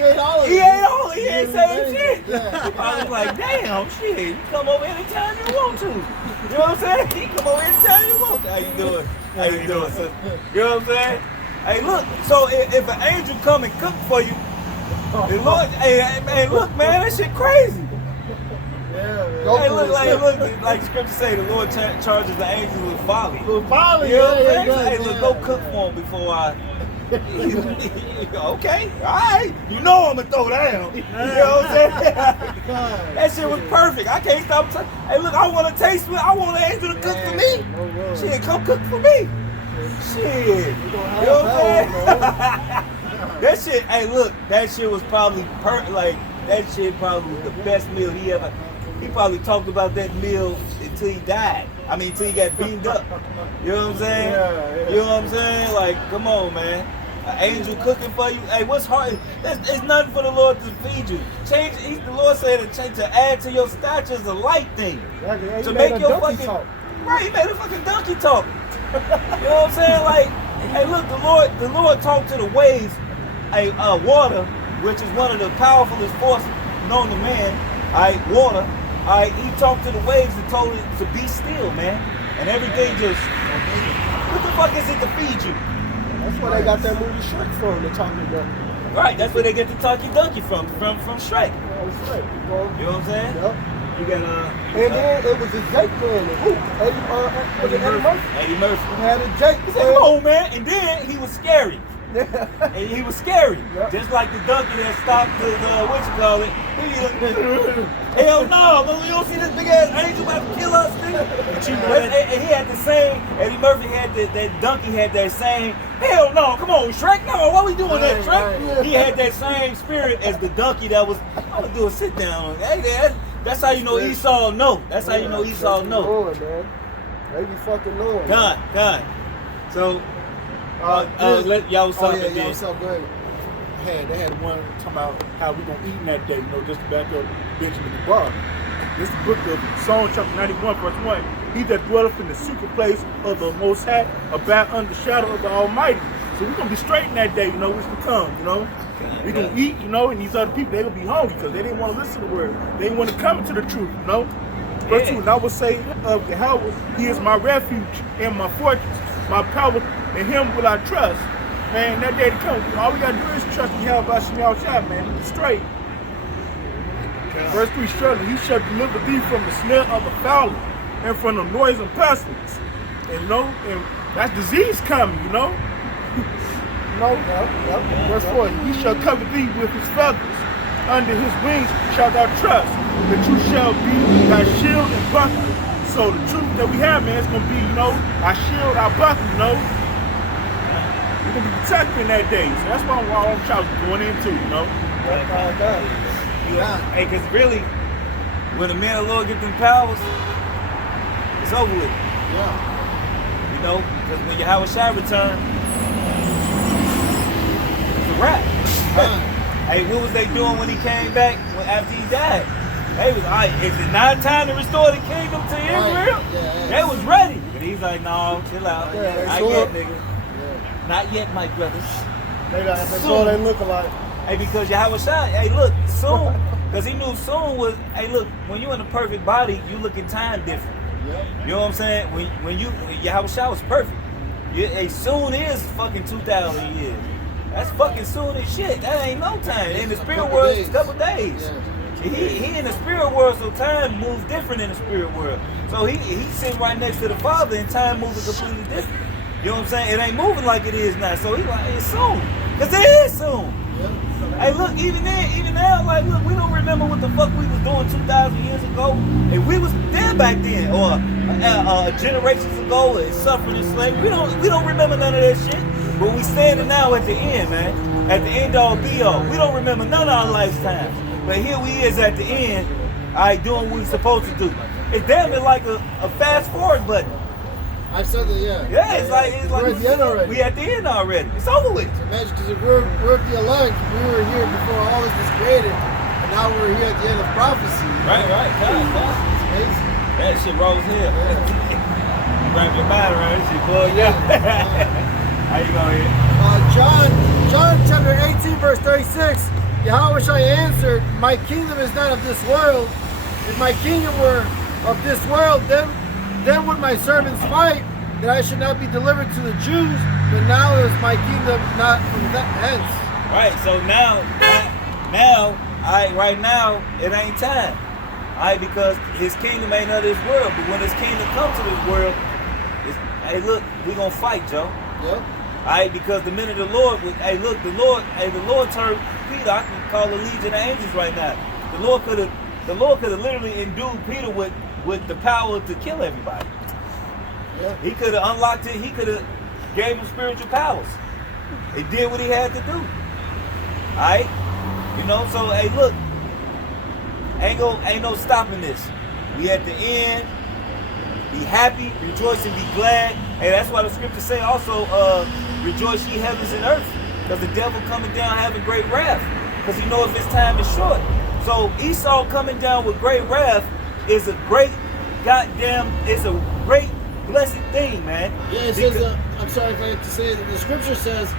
ate all of it. He ate all. He ain't saying everything. shit. Yeah. I was like, damn, shit. You come over anytime you want to. You know what I'm saying? You come over anytime you want to. How you doing? How you doing, sis? You know what I'm saying? Hey, look. So if an angel come and cook for you, the Lord, hey, look, man, that shit crazy. Yeah, Hey, look, like scripture say, the Lord charges the angels with folly. With folly, You know what I'm yeah, saying? yeah, Hey, look, go cook for him before I. Okay, all right. You know I'm gonna throw down. You know what I'm saying? That shit was perfect. I can't stop. Hey, look, I want to taste it. I want an angel to cook for me. Shit, come cook for me. Shit. You know what I'm saying? That shit. Hey, look, that shit was probably that shit probably was the best meal he ever. He probably talked about that meal until he died. I mean, until he got beamed up. You know what I'm saying? Yeah. You know what I'm saying? Like, come on, man. An angel cooking for you. Hey, what's hard? It's nothing for the Lord to feed you. The Lord said to add to your stature is a light thing. Yeah, To make your fucking right. He made a fucking donkey talk. You know what I'm saying? Like, hey, look, the Lord talked to the waves. Hey, water, which is one of the powerfulest forces known to man. Alright, water. Alright, he talked to the waves and told it to be still, man. And everything just. What the fuck is it to feed you? That's where they got that movie Shrek from, the talking donkey. Right, that's where they get the talkie donkey from Shrek. That's Shrek. You know what I'm saying? Yep. You got And then it was a Jake man. Who? Eddie Murphy. Eddie Murphy. He had a Jake. He said, come on, man. And then he was scary. And he was scary. Yep. Just like the donkey that stopped the, what you call it. Hell no, you don't see this big ass angel about to kill us, nigga. And he had the same, Eddie Murphy had that donkey had that same Hell no, come on, Shrek. No, what we doing that, Shrek? right. He had that same spirit as the donkey that was, I'm gonna do a sit down. Hey, that's how you know Esau know. That's how you know Esau know. Knowing, man. They be fucking knowing. God. So, y'all was talking yeah, what's up, good. They had one talking about how we gonna eat in that day, you know, just to back up Benjamin the bar. This is the book of Psalm chapter 91, verse 1. He that dwelleth in the secret place of the Most High abide under the shadow of the Almighty. So we're gonna be straight in that day, you know, which will come, you know. We're gonna eat, you know, and these other people, they're gonna be hungry because they didn't want to listen to the word. They didn't want to come into the truth, you know. Verse 2, and I will say of Yahweh, he is my refuge and my fortress, my power, in him will I trust. Man, that day to come, all we gotta do is trust in Yahweh by Shemal Shah, man. We'll be straight. Verse 3, surely he shall deliver thee from the snare of the fowler and from the noise and pestilence. And you know, and that's disease coming, you know. Verse 4, he shall cover thee with his feathers. Under his wings shalt thou trust. The truth shall be thy shield and buckler. So the truth that we have, man, is gonna be, you know, our shield, our buckler, you know. We're gonna be protected in that day. So that's what I'm trying to going into, you know. Hey, because really, when the man of the Lord get them powers, it's over with. Yeah. You know, because when Yahweh Shai return, it's a wrap. Hey, what was they doing when he came back after he died? They was, all right, is it not time to restore the kingdom to Israel? Yeah. They was ready. But he's like, no, chill out. Yeah, Not yet, nigga. Not yet, my brothers. That's all they look alike. Hey, because Yahweh Shai, hey, look, soon, because he knew soon was, hey, look, when you're in a perfect body, you look at time different. Yep. You know what I'm saying? When Yahweh Shai was perfect. Hey, soon is fucking 2,000 years. That's fucking soon as shit. That ain't no time. In the spirit world, it's a couple days. Yeah. He in the spirit world, so time moves different in the spirit world. So he's sitting right next to the Father, and time moving completely different. You know what I'm saying? It ain't moving like it is now. So he like, it's soon. Because it is soon. Hey, look, even now, like, look, we don't remember what the fuck we was doing 2,000 years ago. And we was there back then, or generations ago, and suffering in slavery. We don't remember none of that shit. But we standing now at the end, man. At the end all be all. We don't remember none of our lifetimes. But here we is at the end, all right, doing what we're supposed to do. It's damn near like a fast forward button. I said that, yeah. Yeah, it's like we're at the end already. We at the end already. It's over with. Imagine, because if we're at the elect, we were here before all this was created, and now we're here at the end of prophecy. Right. It's amazing. That shit rolls here. Grab your mind around this shit, boy. Yeah. How you going here? John chapter 18, verse 36. Yahweh Shai answered, my kingdom is not of this world. If my kingdom were of this world, then would my servants fight, that I should not be delivered to the Jews, but now is my kingdom not from that hence. Right, so right now, it ain't time. Alright, because his kingdom ain't of this world, but when his kingdom comes to this world, hey look, we gonna fight, Joe. Yep. Alright, because the minute the Lord the Lord turned Peter, I can call a legion of angels right now. The Lord could have literally endued Peter with the power to kill everybody. Yeah. He could have unlocked it. He could have gave him spiritual powers. He did what he had to do. All right, you know. So hey, look, ain't no stopping this. We at the end. Be happy, rejoice, and be glad. Hey, that's why the scriptures say also, rejoice ye heavens and earth, because the devil coming down having great wrath, because he knows his time is short. So Esau coming down with great wrath is a great it's a great blessed thing, man. Yeah, it says, I'm sorry if I have to say it, the scripture says,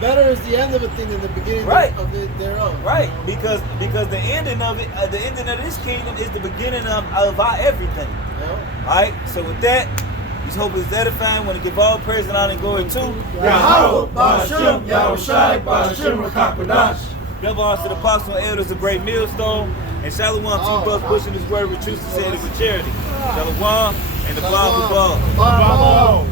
better is the end of a thing than the beginning of it thereof. Right, because the ending of it, the ending of this kingdom is the beginning of our everything. Yeah. All right, so with that, we hope it's edifying. Want to give all praise and honor and glory to Yahweh, Ba'ashem, Yahweh Shai, Ba'ashem, Rakakadash. Double honors to the apostles and elders, a great millstone, and Shalom to you brothers pushing this word with truth and saying it with charity. Shalom and the Bible.